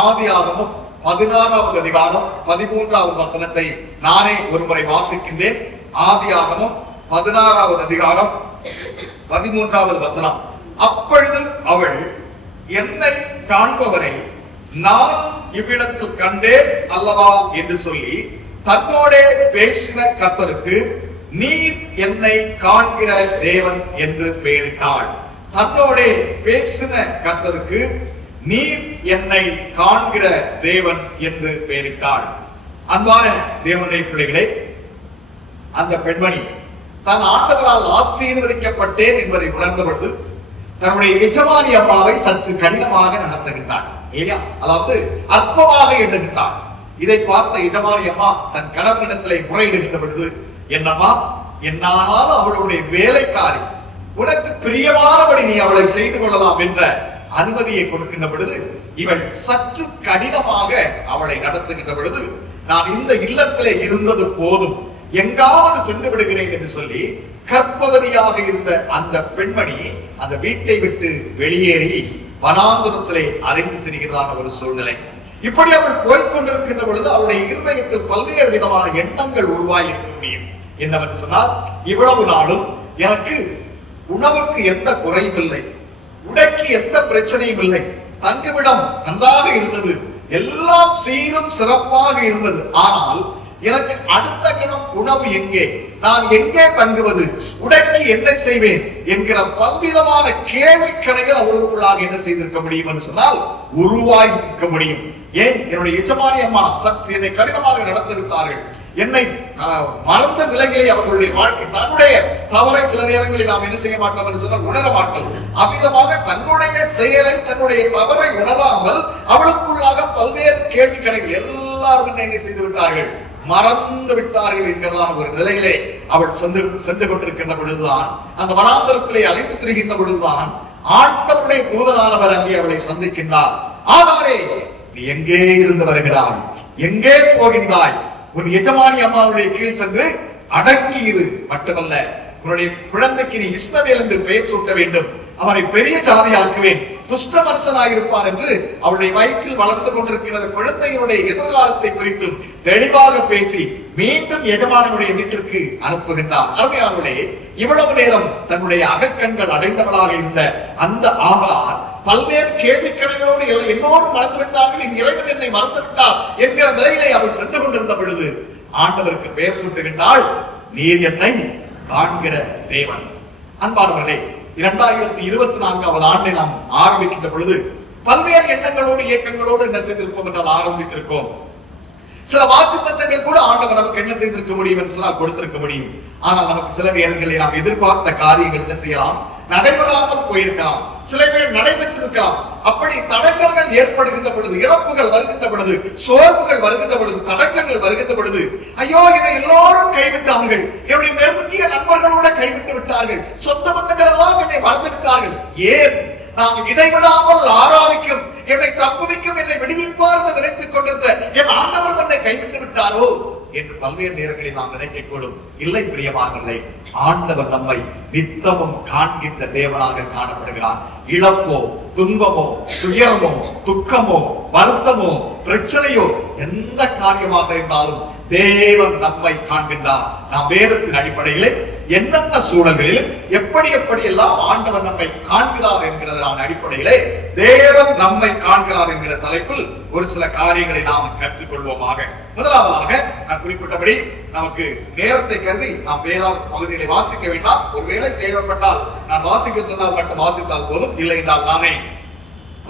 ஆதியாகமம் 16வது அதிகாரம் 13வது வசனத்தை நானே ஒருமுறை வாசிக்கின்றேன். ஆதியாகமம் 16வது அதிகாரம் 13வது வசனம். அப்பொழுது அவள், என்னை காண்பவரை நான் இவ்விடத்தில் கண்டேன் அல்லவா என்று சொல்லி தன்னோடே பேசின கர்த்தருக்கு நீர் என்னை காண்கிற தேவன் என்று பெயரிட்டாள். தன்னோடே பேசின கர்த்தருக்கு நீர் என்னை காண்கிற தேவன் என்று பெயரிட்டாள். அன்பான தேவனுடைய பிள்ளைகளே, அந்த பெண்மணி தான் ஆண்டவரால் ஆசீர்வதிக்கப்பட்டேன் என்பதை உணர்ந்தபொழுது தன்னுடைய எஜமானி அம்மாவை சற்று கடினமாக நடத்துகின்றாள். அதாவது அற்பமாக எண்ணுகின்றாள். இதை பார்த்த எஜமானி அம்மா தன் கணவனிடத்திலே முறையிடுகின்ற பொழுது, என்னம்மா, என்னானாலும் அவளுடைய வேலைக்காரி, உனக்கு பிரியமானபடி நீ அவளை செய்து கொள்ளலாம் என்ற அனுமதியை கொடுக்கின்ற பொழுது இவள் சற்று கடினமாக அவளை நடத்துகின்ற பொழுது, நான் இந்த இல்லத்திலே இருந்தது போதும், எங்காவது சென்று விடுகிறேன் என்று சொல்லி கற்பவதியாக இருந்த அந்த பெண்மணி அந்த வீட்டை விட்டு வெளியேறி வனாந்தரத்திலே அலைந்து செல்கிறதான ஒரு சூழ்நிலை. இப்படி அவள் போய்கொண்டிருக்கின்ற பொழுது அவளுடைய இருதயத்தில் பல்வேறு விதமான எண்ணங்கள் உருவாகி இருக்க முடியும். என்னவென்று சொன்னால், இவ்வளவு நாளும் எனக்கு உணவுக்கு எந்த குறையும் இல்லை, உடைக்கு எந்த பிரச்சனையும் இல்லை, தங்குமிடம் நன்றாக இருந்தது, எல்லாம் சீரும் சிறப்பாக இருந்தது. ஆனால் எனக்கு அடுத்த கணம் உணவு எங்கே, நான் எங்கே தங்குவது, உடைக்கு என்ன செய்வேன் என்கிற பல்விதமான கேள்விக்கணைகள் அவளுக்குள்ளாக என்ன செய்திருக்க முடியும் என்று சொன்னால் உருவாகி இருக்க முடியும். ஏன், என்னுடைய எஜமானி அம்மா சற்று என்னை கடினமாக நடத்திவிட்டார்கள், என்னை மறந்த நிலையை அவர்களுடைய வாழ்க்கை, தன்னுடைய தவறை சில நேரங்களில் நாம் என்ன செய்ய மாட்டோம் என்று சொன்னால் உணர மாட்டோம். அவ்விதமாக தன்னுடைய செயலை, தன்னுடைய தவறை உணராமல் அவளுக்குள்ளாக பல்வேறு கேள்விக்கணைகள் எல்லாரும் என்ன செய்து விட்டார்கள், மறந்து விட்டார்கள் என்கிறதான ஒரு நிலையிலே அவள் சென்று கொண்டிருக்கின்ற பொழுதுதான், அந்த வனாந்தரத்திலே அழைத்து திரிகின்ற பொழுதுதான் ஆண்டவருடைய தூதனானவர் அங்கே அவளை சந்திக்கின்றார். ஆகாரே, நீ எங்கே இருந்து வருகிறாய்? எங்கே போகின்றாய்? உன் எஜமானி அம்மாவுடைய கீழ் சென்று அடங்கி இரு. மட்டுமல்ல, உன்னுடைய குழந்தைக்கு நீ இஸ்மவேல் என்று பெயர் சூட்ட வேண்டும், அவனை பெரிய ஜாதியாக்குவேன், துஷ்ட மனுஷனாயிருப்பான் என்று அவளுடைய வயிற்றில் வளர்ந்து கொண்டிருக்கிறது குழந்தையினுடைய எதிர்காலத்தை குறித்தும் தெளிவாக பேசி மீண்டும் எஜமானனுடைய வீட்டிற்கு அனுப்புகின்றார். அருமையானவர்களே, இவ்வளவு நேரம் தன்னுடைய அகக்கண்கள் அடைந்தவளாக இருந்த அந்த ஆகார் பல்வேறு கேள்விக்கணைகளோடு என்னோடு மறந்து விட்டார்கள், என் இறைவன் என்னை மறந்து விட்டார் என்கிற நிலையிலே அவள் சென்று கொண்டிருந்த பொழுது ஆண்டவருக்கு பெயர் சூட்டுகின்றாள், நீர் என்னை காண்கிற தேவன். அன்பானவர்களே, 2024வது ஆண்டை நாம் ஆரம்பிக்கின்ற பொழுது பல்வேறு எண்ணங்களோடு இயக்கங்களோடு என்ன செய்திருப்போம் என்றால் ஆரம்பித்திருக்கோம். சில வாக்குத்தத்தங்கள் கூட ஆண்டவர் நமக்கு என்ன செய்திருக்க முடியும் என்று சொன்னால் கொடுத்திருக்க முடியும். ஆனால் நமக்கு சில நேரங்களில் நாம் எதிர்பார்த்த காரியங்கள் என்ன செய்யலாம், நடைபெறாமல் போயிருக்கலாம், சில பேர் நடைபெற்றிருக்கலாம். அப்படி தடங்கல்கள் ஏற்படுகின்ற பொழுது, இழப்புகள் வருகின்ற பொழுது, சோர்வுகள் வருகின்ற பொழுது, தடங்கல்கள் வருகின்ற பொழுது, ஐயோ என்னை எல்லோரும் கைவிட்டார்கள், என்னுடைய நெருங்கிய நண்பர்களோட கைவிட்டு விட்டார்கள், சொந்த பந்தங்கள் எல்லாம் என்னை மறந்து விட்டார்கள், ஏன் நாம் இடைவிடாமல் ஆராதிக்கும், என்னை தப்புவிக்கும், என்னை விடுவிப்பார் என்று நினைத்துக் கொண்டிருந்த என் ஆண்டவர் என்னை கைவிட்டு விட்டாரோ என்று பல்வேறு நேரங்களில் நாம் நினைக்கக்கூடும். இல்லை பிரியமானவர்களே, ஆண்டவர் நம்மை நித்தமும் காண்கின்ற தேவனாக காணப்படுகிறார். இழப்போ, துன்பமோ, துயரமோ, துக்கமோ, வருத்தமோ, பிரச்சனையோ, எந்த காரியமாக இருந்தாலும் தேவன் நம்மை காண்கின்றார். நாம் வேதத்தின் அடிப்படையில் என்னென்ன சூழல்களில் எப்படி எல்லாம் ஆண்டவர் நம்மை காண்கிறார் என்கிறதான அடிப்படையிலே தேவன் நம்மை காண்கிறார் என்கிற தலைப்பில் ஒரு சில காரியங்களை நாம் கற்றுக்கொள்வோமாக. முதலாவதாக நான் குறிப்பிட்டபடி நமக்கு நேரத்தை கருதி நாம் வேத பகுதிகளை வாசிக்க வேண்டாம். ஒருவேளை தேவைப்பட்டால் நான் வாசிக்க சொன்னால் மட்டும் வாசித்தால் போதும், இல்லை என்றால் நானே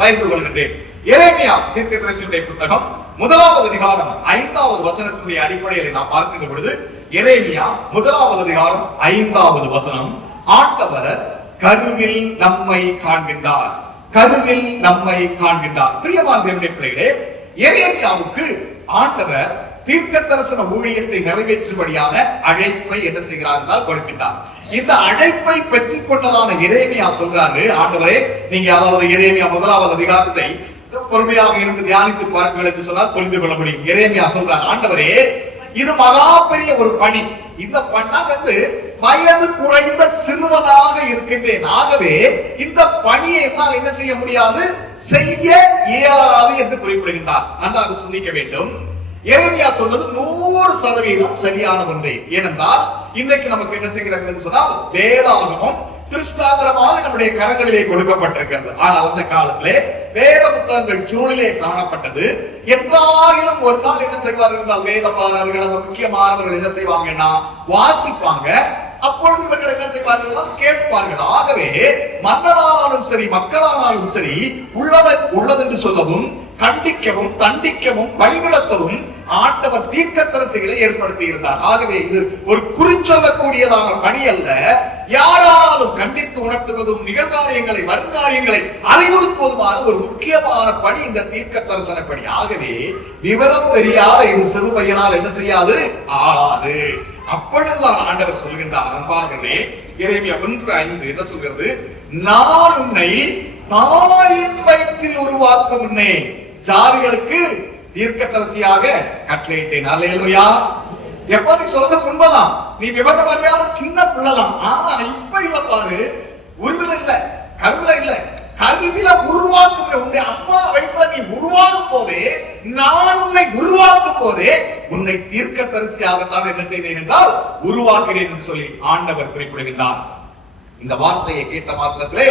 பகிர்ந்து கொள்கின்றேன். எரேமியா தீர்க்கதரிசியுடைய புத்தகம் 1வது அதிகாரம் 5வது வசனத்தினுடைய அடிப்படையில் நாம் பார்க்கின்ற பொழுது, எரேமியா 1வது அதிகாரம் 5வது வசனம், ஆண்டவர் கருவில் நம்மை காண்கின்றார், கருவில் நம்மை காண்கின்றார். பிரியமான தேவனுடைய பிள்ளைகளே, எரேமியாவுக்கு ஆண்டவர் தீர்க்க தரிசன ஊழியத்தை நிறைவேற்றும்படியான அழைப்பை என்ன செய்கிறார் என்றால் கொடுக்கின்றார். இந்த அழைப்பை பெற்றுக் கொண்டதான எரேமியா சொல்றாரு, ஆண்டவரே நீங்க அதாவது எரேமியா 1வது அதிகாரத்தை பொறுமையாக இருந்து தியானித்து பாருங்கள் என்று சொன்னால் புரிந்து கொள்ள முடியும். எரேமியா சொல்றார், ஆண்டவரே இது மகா பெரிய ஒரு பணி, இந்த பண்ணா வயது குறைந்த சிறுவனாக இருக்கின்றேன், ஆகவே இந்த பணியை என்னால் என்ன செய்ய முடியாது, செய்ய இயலாது என்று குறிப்பிடுகின்றார். நன்றாக சிந்திக்க வேண்டும். எரேமியா சொல்வது 100% சரியான ஒன்றே. ஏனென்றால் இன்றைக்கு நமக்கு என்ன செய்கிறது என்று சொன்னால் வேதாகமம் திருஷ்டாந்தரமாக நம்முடைய கரங்களிலே கொடுக்கப்பட்டிருக்கிறது. ஆனால் அந்த காலத்திலே வேத புத்தகங்கள் சூழலே காணப்பட்டது. என்றாலும் ஒரு நாள் என்ன செய்வார்கள் என்றால் வேத பாரர்கள், அந்த முக்கியமானவர்கள் என்ன செய்வாங்கன்னா வாசிப்பாங்க. அப்பொழுது இவர்கள் என்ன செய்வார்கள், கேட்பார்கள். ஆகவே மன்னரானாலும் சரி மக்களானாலும் சரி உள்ளதென்று சொல்லவும், கண்டிக்கவும், தண்டிக்கவும், வழிநடத்தவும் ஆண்டவர் தீர்க்கதரிசிகளை ஏற்படுத்தி இருந்தார். ஆகவே இது ஒரு குறிச்சொல்லக்கூடியதான பணி அல்ல. யாராலும் கண்டித்து உணர்த்துவதும், நிகழ்காரியங்களை வருங்காரியங்களை அறிவுறுத்துவதுமான ஒரு முக்கியமான பணி இந்த தீர்க்க தரிசன பணி. ஆகவே விவரம் தெரியாத இது சிறு பையனால் என்ன செய்யாது, ஆளாது. அப்பொழுதுதான் ஆண்டவர் சொல்கின்றார், அன்பானவர்களே, எரேமியா 1:5 என்ன சொல்கிறது, நான் உன்னை தாயின் வயிற்றில் உருவாக்கும் முன்னே ஜாதிகளுக்கு தீர்க்கதரிசியாக கட்டளையிட்டேன். அல்லேலூயா. எப்ப நீ சொல்றது உண்மைதான், நீ விவரம் அறியாத சின்ன பிள்ளைதான். ஆனா இப்ப இல்ல பாரு, உருவில இல்ல, கருவில இல்ல, கருவில உருவாக்கும் உன்னை அம்மா வயிற்றுல நீ உருவாக்கும் போதே, நான் உன்னை உருவாக்கும் போதே உன்னை தீர்க்கதரிசியாகத்தான் என்ன செய்தேன் என்றால் உருவாக்குகிறேன் என்று சொல்லி ஆண்டவர் குறிப்பிடுகின்றார். இந்த வார்த்தையை கேட்ட மாத்திரத்திலே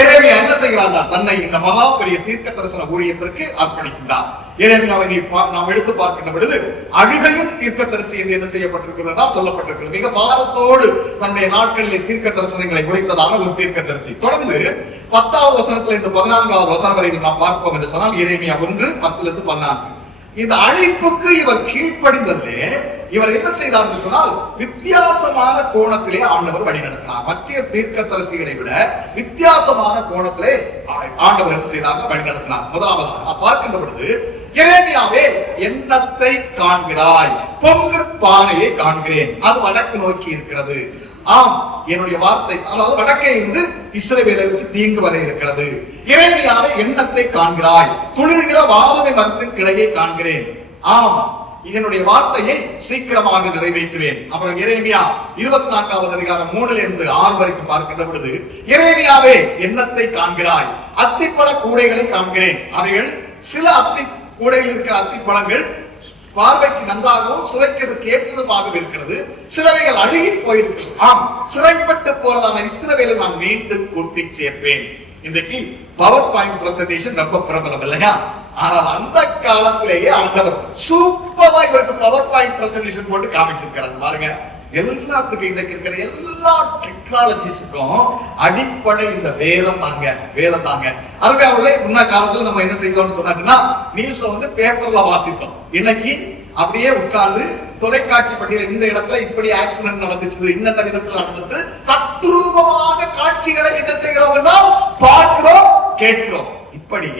எரேமியா என்ன செய்கிறார், தன்னை இந்த மகா பெரிய தீர்க்க தரிசன ஊழியத்திற்கு அர்ப்பணிக்கின்றார். எரேமியாவை நாம் எடுத்து பார்க்கின்ற பொழுது அழுகையும் தீர்க்க தரிசி என்று என்ன செய்யப்பட்டிருக்கிறதா சொல்லப்பட்டிருக்கிறது. மிக பாரத்தோடு தன்னுடைய நாட்களிலே தீர்க்க தரிசனங்களை உரைத்ததான ஒரு தீர்க்க தரிசி. தொடர்ந்து 10வது வசனத்துல இருந்து 14வது வசனம் வரை நாம் பார்ப்போம் என்று சொன்னால் எரேமியா 1:10-14. இந்த அழைப்புக்கு இவர் கீழ்ப்படிந்தது. இவர் என்ன செய்தார் என்று சொன்னால் வித்தியாசமான கோணத்திலே ஆண்டவர் வழி நடத்தினார். மற்ற தீர்க்கதரிசிகளை விட வித்தியாசமான கோணத்திலே ஆண்டவர் என்ன செய்தார், வழி நடத்தினார். முதலாவதாக பார்க்கின்ற பொழுது, எரேமியாவே என்னத்தை காண்கிறாய், பொங்கு பானையை காண்கிறேன், அது வடக்கு நோக்கி இருக்கிறது. ஆம், என்னுடைய வார்த்தை, அதாவது வடக்கே இருந்து இஸ்ரவேலருக்கு தீங்கு வர இருக்கிறது. எரேமியாவே எண்ணத்தை காண்கிறாய், துளிர்கிற வாதுமை மரத்தின் கிளையை காண்கிறேன். ஆம், என்னுடைய வார்த்தையை சீக்கிரமாக நிறைவேற்றுவேன். அப்புறம் எரேமியா 24வது அதிகாரம் 3 இருந்து 6 வரைக்கும் பார்க்கின்ற பொழுது, எரேமியாவே எண்ணத்தை காண்கிறாய், அத்திப்பழ கூடைகளை காண்கிறேன். அவைகள் சில அத்தி கூடையில் இருக்கிற அத்திப்பழங்கள் பார்வைக்கு நன்றாகவும் சுவைக்கிறதுக்கு ஏற்றதுமாக இருக்கிறது, சிலவைகள் அழுகி போயிருக்கிறது. ஆம், சிறைப்பட்டு போறதான இஸ்ரவேலை நான் மீண்டும் கூட்டி சேர்ப்பேன். இன்றைக்கு பவர் பாயிண்ட் பிரசன்டேஷன் ரொம்ப பிரபலம் இல்லையா? ஆனால் அந்த காலத்திலேயே ஆண்டவர் சூப்பரா இவருக்கு பவர் பாயிண்ட் பிரசன்டேஷன் போட்டு காமிச்சிருக்கிறார் பாருங்க. எல்லாத்துக்கும் இன்னைக்கு இருக்கிற எல்லா டெக்னாலஜிஸ்க்கும் அடிப்படை இந்த வேதம் தாங்க, வேதம் தாங்க. அருமையாவுல முன்ன காலத்துல நம்ம என்ன செய்தோம்னு சொன்னாங்கன்னா, நியூஸ் வந்து பேப்பர்ல வாசித்தோம். இன்னைக்கு அப்படியே உட்கார்ந்து தொலைக்காட்சி பட்டியல இந்த இடத்துல இப்படி ஆக்சிடென்ட் நடந்துச்சு, இந்த விதத்துல நடந்துட்டு தத்ரூபமாக காட்சிகளை என்ன செய்கிறோம்னா பார்க்கிறோம், கேட்கிறோம். இப்படி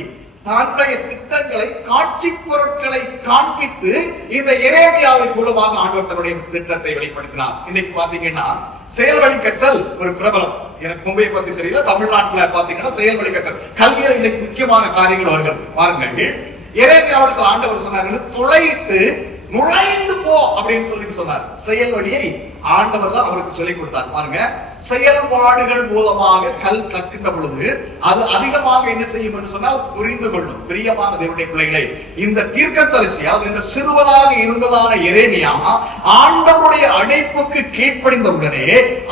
தன்னுடைய திட்டங்களை, காட்சி பொருட்களை காண்பித்து இந்த எரேமியாவின் மூலமாக ஆண்டவர் தன்னுடைய திட்டத்தை வெளிப்படுத்தினார். இன்னைக்கு பாத்தீங்கன்னா செயல்வழி கற்றல் ஒரு பிரபலம். எனக்கு மும்பையை பத்தி தெரியல, தமிழ்நாட்டுல பாத்தீங்கன்னா செயல்வழி கற்றல் கல்வியில இன்னைக்கு முக்கியமான காரியங்கள் வருகிறது. பாருங்கள், எரேமியாவிடத்தில் ஆண்டவர் சொன்னார்கள், துளையிட்டு நுழைந்து போ அப்படின்னு சொல்லிட்டு சொன்னார். செயல் வழியை ஆண்டவர் தான் அவருக்கு சொல்லிக் கொடுத்தார். பாருங்க, செயல்பாடுகள் மூலமாக கல் கற்கின்ற பொழுது அது அதிகமாக என்ன செய்யும் என்று சொன்னால் புரிந்து கொள்ளும். பிரியமான தேவனுடைய பிள்ளைகளை, இந்த தீர்க்கதரிசி, அதாவது இந்த சிறுவனாக இருந்ததான எரேமியா ஆண்டவருடைய அழைப்புக்கு கீழ்ப்படிந்த உடனே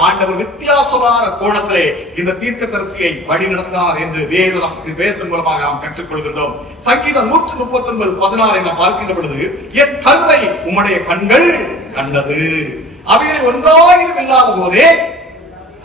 ஆண்டவர் வித்தியாசமான கோணத்திலே இந்த தீர்க்கதரிசியை வழி நடத்தினார் என்று வேதத்தின் மூலமாக நாம் கற்றுக்கொள்கின்றோம். சங்கீதம் 139:16 நாம் பார்க்கின்ற பொழுது, என் கருவை உம்முடைய கண்கள் கண்டது, அவைகளை ஒன்றாயிரம் இல்லாத போதே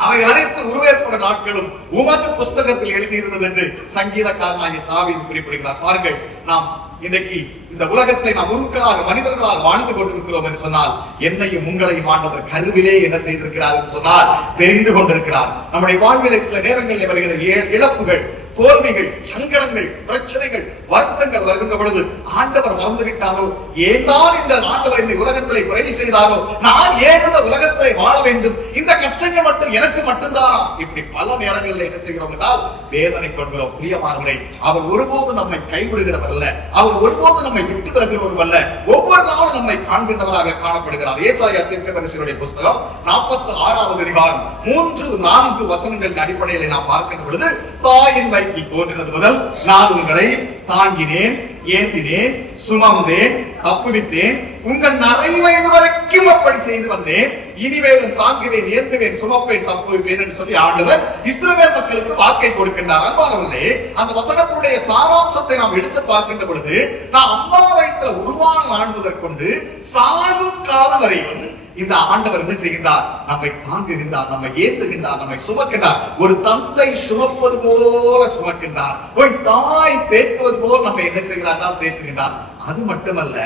அவை அனைத்து உருவேற்பட நாட்களும் உமது புஸ்தகத்தில் எழுதியிருந்தது என்று சங்கீதக்காரனாகிய தாவீது குறிப்பிடுகிறார். பாருங்கள், நாம் இன்றைக்கு இந்த உலகத்தை நாம் உருக்களாக மனிதர்களாக வாழ்ந்து கொண்டிருக்கிறோம் என்று சொன்னால், என்னையும் உங்களையும் ஆண்டவர் கருவிலே என்ன செய்திருக்கிறார் என்று சொன்னால் தெரிந்து கொண்டிருக்கிறார். நம்முடைய வாழ்விலே சில நேரங்களில் வருகிற இழப்புகள், தோல்விகள், சங்கடங்கள், பிரச்சனைகள், வருத்தங்கள் வருகின்ற பொழுது ஆண்டவர் மறந்து விட்டாரோ, ஏன்தான் இந்த ஆண்டவர் இந்த உலகத்திலே பிறவி செய்தாரோ, நான் ஏன் இந்த உலகத்திலே வாழ வேண்டும், இந்த கஷ்டங்கள் மட்டும் எனக்கு மட்டும்தானா, இப்படி பல நேரங்களில் என்ன செய்கிறோம் என்றால் வேதனை கொள்கிறோம். பிரியமானவரே, அவர் ஒருபோது நம்மை கைவிடுகிறவர் அல்ல, அவர் ஒருபோது நம்மை விட்டு விலகுகிறவர் அல்ல, ஒவ்வொரு நாளும் நம்மை காண்கின்றவராக காணப்படுகிறார். ஏசாயா தீர்க்கதரிசியுடைய புஸ்தகம் 46வது அதிகாரம் 3-4 வசனங்களின் அடிப்படையில் நாம் பார்க்கின்ற பொழுது, தாயின் வயிற்றில் தோன்றினது முதல் நான் உங்களை தாங்கினேன், ஏந்தினேன், சுமந்தேன், தப்புவித்தேன், உங்கள் நரை வயது வரைக்கும் அப்படி செய்து வந்தேன், இனிமேலும் தாங்குவேன், ஏந்துவேன், சுமப்பேன், தப்புவிப்பேன் என்று சொல்லி ஆண்டவர் இஸ்ரவேல் மக்களுக்கு வாக்கை கொடுக்கின்றார். அன்பானவர்களே, அந்த வசனத்தினுடைய சாராம்சத்தை நாம் எடுத்து பார்க்கின்ற பொழுது, நாம் அம்மா வயிற்றில் உருவான நாள் முதற்கொண்டு சாகும் காலம் வரையிலும் இந்த ஆண்டவர் என்ன செய்கின்றார்? நம்மை தாங்குகின்றார், நம்மை ஏந்துகின்றார், நம்மை சுமக்கின்றார். ஒரு தந்தை சுமப்பது போல சுமக்கின்றார், ஒரு தாய் தேற்றுவது போல் நம்மை என்ன செய்கிறார்? தேற்றுகின்றார். அது மட்டுமல்ல,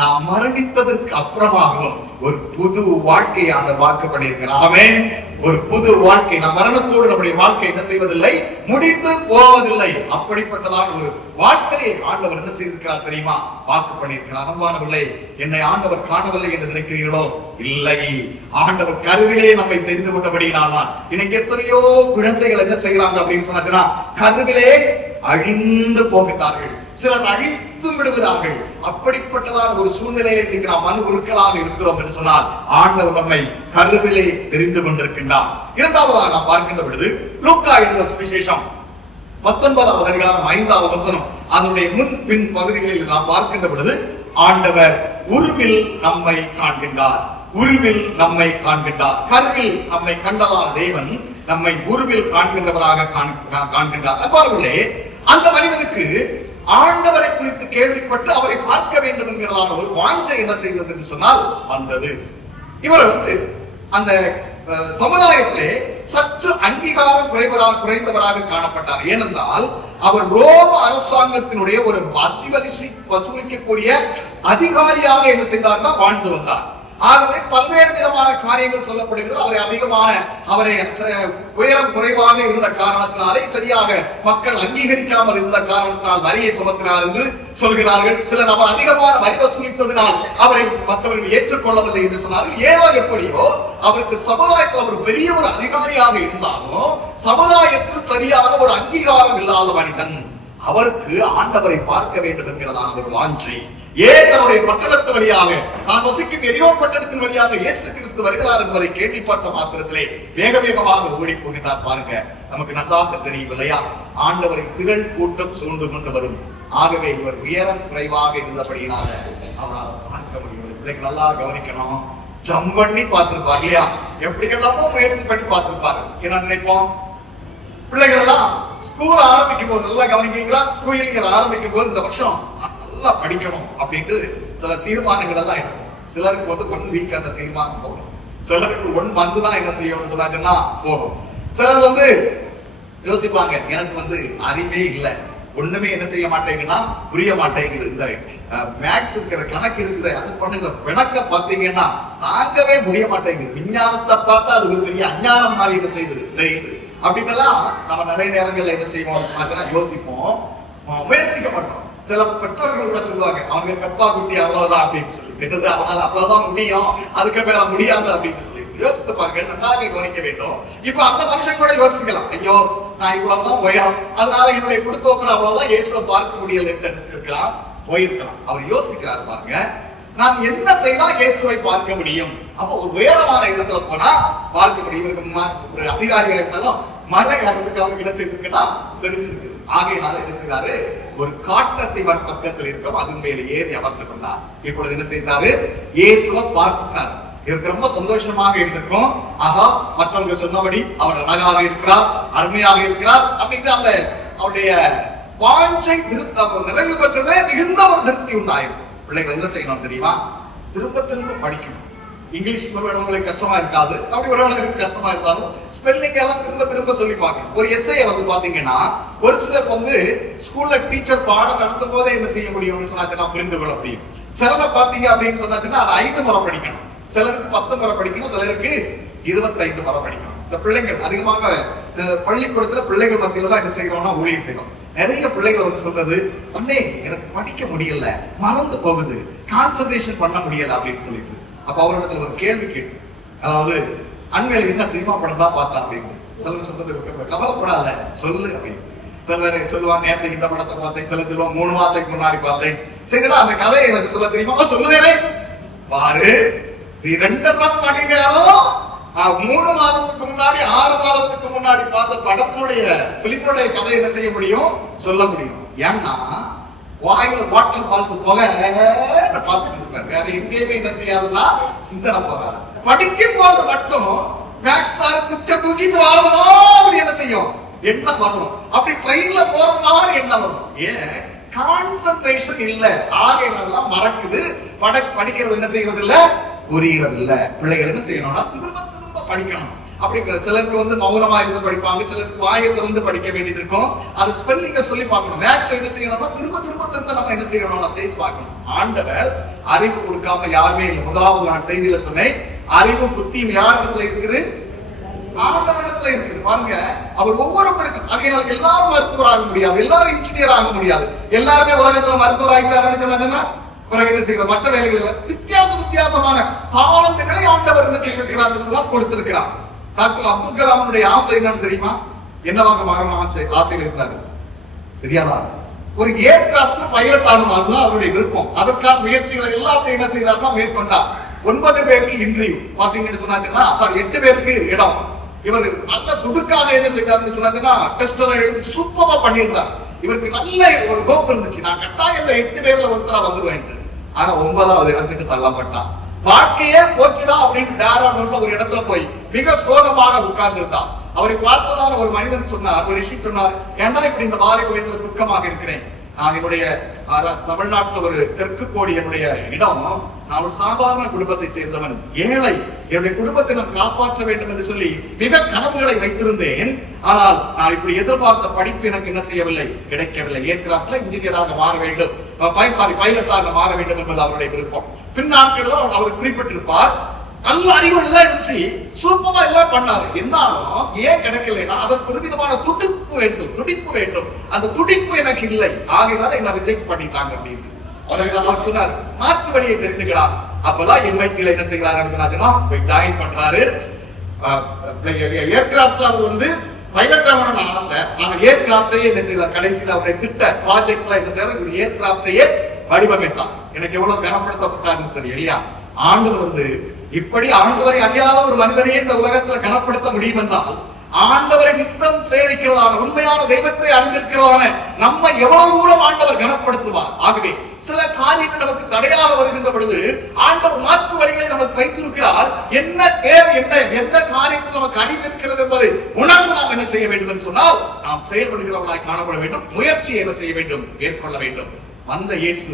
நாம் மரணித்ததற்கு அப்புறமாகவும் ஒரு புது வாழ்க்கையை ஆண்டவர் வாக்குப்பட்டிருக்கிறார். ஆமென். ஒரு புது வாழ்க்கை. நம் மரணத்தோடு நம்முடைய வாழ்க்கை என்ன செய்வதில்லை, முடிந்து போவதில்லை. அப்படிப்பட்டதான ஒரு வாழ்க்கையை ஆண்டவர் என்ன செய்திருக்கிறார் தெரியுமா? வாக்கு பண்ணியிருக்கிறார். அன்பானவர்களே, என்னை ஆண்டவர் காணவில்லை என்று நினைக்கிறீர்களோ? இல்லை. ஆண்டவர் கருவிலே நம்மை தெரிந்து கொண்டபடியினால்தான் இன்னைக்கு எத்தனையோ குழந்தைகள் என்ன செய்யறாங்க அப்படின்னு சொன்னா, கருவிலே அழிந்து போகிறார்கள், சிலர் அழித்து விடுகிறார்கள். அப்படிப்பட்டதான ஒரு சூழ்நிலையை இன்னைக்கு நாம் மனு உருக்களாக இருக்கிறோம் என்று சொன்னால், ஆண்டவர் நம்மை கருவிலே தெரிந்து கொண்டிருக்கின்றார். இரண்டாவதாக நாம் பார்க்கின்ற பொழுது, லூக்கா எழுதின சுவிசேஷம் 19வது அதிகாரம் 5வது வசனம், அதனுடைய முன் பின் பகுதிகளில் நாம் பார்க்கின்ற பொழுது, ஆண்டவர் உருவில் நம்மை காண்கின்றார், உருவில் நம்மை காண்கின்றார். கருவில் நம்மை கண்டதால் தேவன் நம்மை உருவில் காண்கின்றவராக காண்கின்றார். அவ்வாறுகளே, அந்த மனிதனுக்கு ஆண்டவரை குறித்து கேள்விப்பட்டு அவரை பார்க்க வேண்டும் என்கிறதான ஒரு வாஞ்சை என்ன செய்தது என்று சொன்னால் வந்தது. இவர் அந்த சமுதாயத்திலே சற்று அங்கீகாரம் குறைந்தவராக காணப்பட்டார். ஏனென்றால் அவர் ரோம அரசாங்கத்தினுடைய ஒரு அதிவரிசி வசூலிக்கக்கூடிய அதிகாரியாக என்ன செய்தார்னா வாழ்ந்து வந்தார். ஆகவே பல்வேறு விதமான காரியங்கள் சொல்லப்படுகிறது. அவரை உயரம் குறைவாக இருந்த காரணத்தினாலே, சரியாக மக்கள் அங்கீகரிக்காமல் இருந்த காரணத்தினால் வரியை சுமத்தினார் என்று சொல்கிறார்கள். சிலர் அவர் அதிகமான வரி வசூலித்ததினால் அவரை மற்றவர்கள் ஏற்றுக்கொள்ளவில்லை என்று சொன்னார்கள். ஏதோ எப்படியோ அவருக்கு சமுதாயத்தில் அவர் பெரிய ஒரு அதிகாரியாக இருந்தாலும் சமுதாயத்தில் சரியான ஒரு அங்கீகாரம் இல்லாத மனிதன். அவருக்கு ஆண்டவரை பார்க்க வேண்டும் என்கிறதான ஒரு வாஞ்சை. ஏன் தன்னுடைய பட்டணத்து வழியாக, நான் வசிக்கும் எரியோன் பட்டணத்தின் வழியாக இயேசு கிறிஸ்து வருகிறார் என்பதை கேள்விப்பட்ட மாத்திரத்திலே வேக வேகமாக ஓடி போகிறார். பாருங்க, நமக்கு நன்றாக தெரியும் இல்லையா? ஆண்டவரை திரள் கூட்டம் சூழ்ந்து கொண்டு வரும். ஆகவே இவர் உயரம் குறைவாக இருந்தபடியினால அவரால் பார்க்க முடியும். பிள்ளைக்கு நல்லா கவனிக்கணும். ஜம்ப் பண்ணி பார்த்திருப்பார் இல்லையா? எப்படி எல்லாமோ முயற்சி பண்ணி பார்த்திருப்பாரு. என்ன நினைப்போம்? பிள்ளைகள் எல்லாம் ஸ்கூல் ஆரம்பிக்கும் போது, நல்லா கவனிக்கிறீங்களா? ஸ்கூல் ஆரம்பிக்கும் போது இந்த வருஷம் நல்லா படிக்கணும் அப்படின்ட்டு சில தீர்மானங்கள் எல்லாம் எடுக்கும். சிலருக்கு 1 வீக் அந்த தீர்மானம் போகும். சிலருக்கு 1 மந்த் தான் என்ன செய்யணும்னு சொன்னாங்கன்னா போகும். சிலர் யோசிப்பாங்க, எனக்கு அறிவே இல்லை, ஒண்ணுமே என்ன செய்ய மாட்டேங்கன்னா புரிய மாட்டேங்குது, இந்த மேக்ஸ் இருக்கிற கணக்கு இருக்குது, அது பண்ணுங்க, விளக்க பாத்தீங்கன்னா தாங்கவே முடிய மாட்டேங்குது, விஞ்ஞானத்தை பார்த்தா அது ஒரு பெரிய அஞ்ஞானம் மாதிரி என்ன செய்யுது தெரியுது அப்படின்னெல்லாம் நம்ம நிறைய நேரங்கள்ல என்ன செய்வோம் யோசிப்போம், முயற்சிக்க மாட்டோம். சில பெற்றோர்கள் கூட சொல்லுவாங்க, அவங்க கப்பா குட்டி அவ்வளவுதான் அப்படின்னு சொல்லி, அவனால அவ்வளவுதான் முடியும், அதுக்கு மேல முடியாது அப்படின்னு சொல்லி யோசித்து பாருங்க, நன்றாக கவனிக்க வேண்டும். இப்ப அந்த மனுஷன் கூட யோசிக்கலாம், ஐயோ நான் இவ்வளவுதான் உயரம், அதனால என்னுடைய குடும்பம் அவ்வளவுதான் இயேசுவை பார்க்க முடியல என்று இருக்கலாம், போயிருக்கலாம். அவர் யோசிக்கிறார் பாருங்க, நான் என்ன செய்தா இயேசுவை பார்க்க முடியும்? அப்ப ஒரு உயரமான இடத்துல போனா பார்க்க முடியும். ஒரு அதிகாரியா இருந்தாலும் மலை ஏறதுக்கு அவங்க என்ன செய்திருக்குன்னா தெரிஞ்சிருக்கு. ஆகையினால என்ன செய்தாரு, ஒரு காட்டத்தை பக்கத்தில் இருக்கும், அதன் மேல ஏறி அமர்ந்து கொண்டார். இப்பொழுது என்ன செய்தாரு, இயேசுவை பார்த்துட்டார். இவருக்கு ரொம்ப சந்தோஷமாக இருந்திருக்கும். ஆகா, மற்றவங்க சொன்னபடி அவர் அழகாக இருக்கிறார், அருமையாக இருக்கிறார் அப்படிங்கிற அந்த அவருடைய வாஞ்சை நிறைவு பெற்றதே மிகுந்த ஒரு திருப்தி உண்டாயிருக்கும். பிள்ளைகள் என்ன செய்யணும் தெரியுமா? திரும்ப திரும்ப படிக்கணும். இங்கிலீஷ் உங்களுக்கு கஷ்டமா இருக்காது, அப்படி ஒரு கஷ்டமா இருந்தாலும் ஸ்பெல்லிங் எல்லாம் திரும்ப திரும்ப சொல்லி பார்க்கணும். ஒரு எஸ்ஐ பாத்தீங்கன்னா, ஒரு சிலர் ஸ்கூல்ல டீச்சர் பாடம் நடத்தும் போதே என்ன செய்ய முடியும்னு சொன்னா புரிந்து கொள்ள முடியும். சிலரை பாத்தீங்க அப்படின்னு சொன்னா அது 5 முறை படிக்கணும், சிலருக்கு 10 முறை படிக்கணும், சிலருக்கு 25 முறை படிக்கணும். இந்த பிள்ளைகள் அதிகமாக பள்ளிக்கூடத்துல பிள்ளைகள் மத்தியில தான் என்ன செய்யறோம்னா ஊழியம் செய்யணும். நிறைய பிள்ளைகள் சொல்றது, அண்ணே எனக்கு படிக்க முடியல, மறந்து போகுது, கான்சன்ட்ரேஷன் பண்ண முடியல அப்படின்னு சொல்லிட்டு. அப்ப அவரிடத்துல ஒரு கேள்வி கேட்டு, அதாவது அண்மையில என்ன சினிமா படம் தான் பார்த்தா அப்படின்னு சொல்லுங்க, கவலைப்படாத சொல்லு அப்படின்னு. சிலர் சொல்லுவாங்க, நேரத்துக்கு இந்த படத்தை பார்த்தேன், சிலர் சொல்லுவாங்க 3 மாதத்துக்கு முன்னாடி பார்த்தேன். சரிடா, அந்த கதையை எனக்கு சொல்ல தெரியுமா? சொல்லுதேனே பாரு, 2 மணி நேரம் 3 மாதத்துக்கு முன்னாடி 6 மாதத்துக்கு முன்னாடி பார்த்த படத்தினுடைய பிலிமுடைய கதை என்ன செய்ய முடியும், சொல்ல முடியும். ஏன்னா வாயில வாட்டர் ஃபால்ஸ் போக பார்த்துட்டு இருப்பாரு, வேற எங்கேயுமே என்ன செய்யாதுன்னா சிந்தனை போறாரு. படிக்கும் போது மட்டும் மேக்ஸ் சார் குச்ச தூக்கிட்டு வர மாதிரி என்ன செய்யும், என்ன வரும், அப்படி ட்ரெயின்ல போறது மாதிரி என்ன வரும். ஏன் கான்சன்ட்ரேஷன் இல்ல, ஆகையினாலதான் மறக்குது, படிக்கிறது என்ன செய்யறது இல்ல, புரிகிறது இல்ல. பிள்ளைகள் என்ன செய்யணும்னா திரும்ப திரும்ப படிக்கணும். அப்படி சிலருக்கு மௌனமா இருந்து படிப்பாங்க, சிலருக்கு வாயத்தை படிக்க வேண்டியது இருக்கும். அது ஸ்பெல்லிங்க சொல்லி பார்க்கணும். மேக்ஸ் என்ன செய்யணும்னா திரும்ப திரும்ப திரும்ப நம்ம என்ன செய்யணும்னா செய்து பார்க்கணும். ஆண்டவர் அறிவு கொடுக்காம யாருமே இல்லை. முதலாவது நான் செய்தியில சொன்னேன், அறிவு புத்தியும் யார் இடத்துல இருக்குது, ஆண்டவரிடத்துல இருக்குது. பாருங்க, அவர் ஒவ்வொருத்தருக்கும், ஆகையினால் எல்லாரும் மருத்துவர் ஆக முடியாது, எல்லாரும் இன்ஜினியர் ஆக முடியாது, எல்லாருமே உலகத்துல மருத்துவர் ஆகிட்டாருன்னா என்ன செய்யறது, மற்ற வேலைகள் வித்தியாசமான தாளங்களை ஆண்டவர் என்ன செய்திருக்கிறார் கொடுத்திருக்கிறார். டாக்டர் அப்துல் கலாமுடைய ஆசை என்னன்னு தெரியுமா? என்னவாக மாறணும் ஆசையில் இருக்கிறாரு தெரியாதா? ஒரு ஏர்கிராப்ட் பைலட் ஆகணும், அதுதான் அவருடைய விருப்பம். அதற்கான முயற்சிகளை எல்லாத்தையும் என்ன செய்தார்னா மேற்கொண்டார். 9 பேருக்கு இன்டர்வியூ பாத்தீங்கன்னு சொன்னாங்கன்னா, 8 பேருக்கு இடம். இவர் நல்ல துடுக்காக என்ன செய்தார்னு சொன்னாங்கன்னா டெஸ்ட் எல்லாம் எழுதி சூப்பரா பண்ணியிருந்தார். இவருக்கு நல்ல ஒரு ஹோப் இருந்துச்சு, நான் கட்டாயம் இந்த 8 பேர்ல ஒருத்தரா வந்துருவேன். ஆனா 9வது இடத்துக்கு தள்ளப்பட்டான். வாழ்க்கையே போச்சுடா அப்படின்னு டேராடூன்ல ஒரு இடத்துல போய் மிக சோகமாக உட்கார்ந்து இருந்தார். அவரை பார்த்ததான ஒரு மனிதன் சொன்னார், ஒரு ரிஷி சொன்னார், ஏண்டா இப்படி இந்த வாலிப வயதுல துக்கமாக இருக்கிறேன், நான் என்னுடைய தமிழ்நாட்டுல ஒரு தெற்கு கோடி என்னுடைய இடம், நான் ஒரு சாதாரண குடும்பத்தை சேர்ந்தவன், ஏழை, என்னுடைய குடும்பத்தை நான் காப்பாற்ற வேண்டும் என்று சொல்லி மிக கனவுகளை வைத்திருந்தேன். ஆனால் நான் இப்படி எதிர்பார்த்த படிப்பு எனக்கு என்ன செய்யவில்லை, கிடைக்கவில்லை. ஏர்கிராப்ட்ல இன்ஜினியராக மாற வேண்டும், பைலட்டாக மாற வேண்டும் என்பது அவருடைய விருப்பம். பின்னாட்களில் அவர் குறிப்பிட்டிருப்பார், நல்ல அறிவு எல்லாம் இருந்துச்சு, சூப்பரா எல்லாம் பண்ணாரு. என்னாலும் ஏன் கிடைக்கலைன்னா அதற்கு ஒரு விதமான துடிப்பு வேண்டும். அந்த துடிப்பு எனக்கு இல்லை, ஆகையினால என்ன ரிஜெக்ட் பண்ணிட்டாங்க அப்படின்னு அவர் சொன்னார். மாற்று வழியை தெரிஞ்சுக்கிறார். அப்பதான் எம்ஐடில என்ன செய்யறாருன்னா போய் ஜாயின் பண்றாரு. ஏர்கிராப்ட்ல அவர் வந்து பைலட் ஆகணும்னு ஆசை. ஆனா ஏர்கிராப்டையே என்ன செய்யறாரு, கடைசியில் அவருடைய திட்ட ப்ராஜெக்ட்ல என்ன செய்யறாரு, ஒரு ஏர்கிராப்டையே வடிவமைத்தார். எனக்கு எவ்வளவு கனப்படுத்தப்பட்டாருன்னு தெரியும் இல்லையா? ஆண்டவர் வந்து இப்படி ஆண்டவரை அறியாத ஒரு மனிதனையே இந்த உலகத்துல கனப்படுத்த முடியும் என்றால், ஆண்டவரை நித்தம் சேவிக்கிறதான உண்மையான தெய்வத்தை அறிந்திருக்கிறதான நம்ம எவ்வளவு தூரம் ஆண்டவர் கனப்படுத்துவார். ஆகவே சில காரியங்கள் நமக்கு தடையாக வருகின்ற பொழுது ஆண்டவர் மாற்று வழிகளை நமக்கு வைத்திருக்கிறார். என்ன தேவை, எந்த காரியத்தில் நமக்கு அறிவு இருக்கிறது என்பதை உணர்ந்து நாம் என்ன செய்ய வேண்டும் என்று சொன்னால், நாம் செயல்படுகிறவர்களாய் காணப்பட வேண்டும். முயற்சியை என்ன செய்ய வேண்டும், மேற்கொள்ள வேண்டும். வந்த இயேசு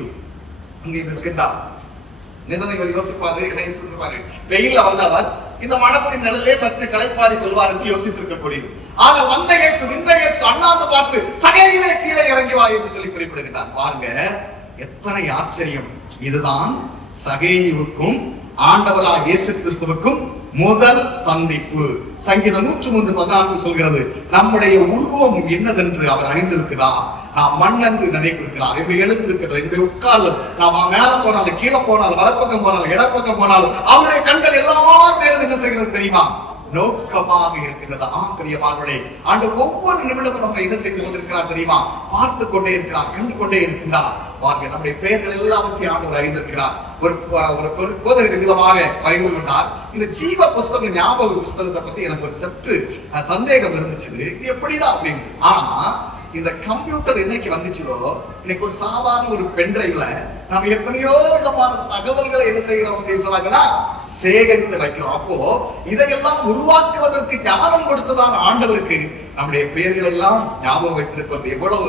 அங்கே இருக்கின்றார். நிர்ணயம் யோசிப்பாரு, என்ன யோசிப்பாரு, வெயில்ல வந்தவர் இந்த மனத்தின் நிழலே சற்று களைப்பாரி செல்வார் என்று யோசித்திருக்கக்கூடியது. ஆனால் வந்த இயேசு, இந்த இயேசு அண்ணாந்து பார்த்து சகையிலே கீழே இறங்கி வா என்று சொல்லி குறிப்பிடுகிறார். பாருங்க எத்தனை ஆச்சரியம்! இதுதான் சகேயுவுக்கும் ஆண்டவராக இயேசு கிறிஸ்துவுக்கும் முதல் சந்திப்பு. சங்கீதம் 103:14 சொல்கிறது, நம்முடைய உருவம் என்னதென்று அவர் அறிந்திருக்கிறார், நாம் மண் என்று நினைத்திருக்கிறார். எப்படி எழுந்திருக்கிறது, எப்படி உட்கார்ந்து நாம் மேல போனாலும் கீழே போனாலும் வலப்பக்கம் போனாலும் இடப்பக்கம் போனாலும் அவருடைய கண்கள் எல்லாரும் மேலும் என்ன செய்கிறது தெரியுமா, நோக்கமாக இருக்கின்றது. பிரியமானவர்களே, ஆண்டவர் ஒவ்வொரு நிமிடமும் நம்ம என்ன செய்து கொண்டிருக்கிறார் தெரியுமா, பார்த்து கொண்டே இருக்கிறார், கண்டு கொண்டே இருக்கின்றார். பாருங்க, நம்முடைய பெயர்கள் எல்லாவற்றையும் ஆண்டவர் அறிந்திருக்கிறார். ஒரு போதகர் விதமாக பயிர்ந்து கொண்டார். இந்த ஜீவ புஸ்தகம் ஞாபக புஸ்தகத்தை பத்தி எனக்கு ஒரு சற்று சந்தேகம் இருந்துச்சு, இது எப்படிதான் அப்படின்னு. ஆனா இந்த கம்ப்யூட்டர் என்னைக்கு வந்துச்சோ, இன்னைக்கு ஒரு சாதாரண ஒரு பென்டிரைவ்ல நம்ம எத்தனையோ விதமான தகவல்களை என்ன செய்யறோம் அப்படின்னு சொன்னாங்கன்னா சேகரித்து வைக்கிறோம். அப்போ இதையெல்லாம் உருவாக்குவதற்கு ஞானம் கொடுத்ததான ஆண்டவருக்கு நம்முடைய பெயர்கள் எல்லாம் ஞாபகம் வைத்திருப்பது எவ்வளவு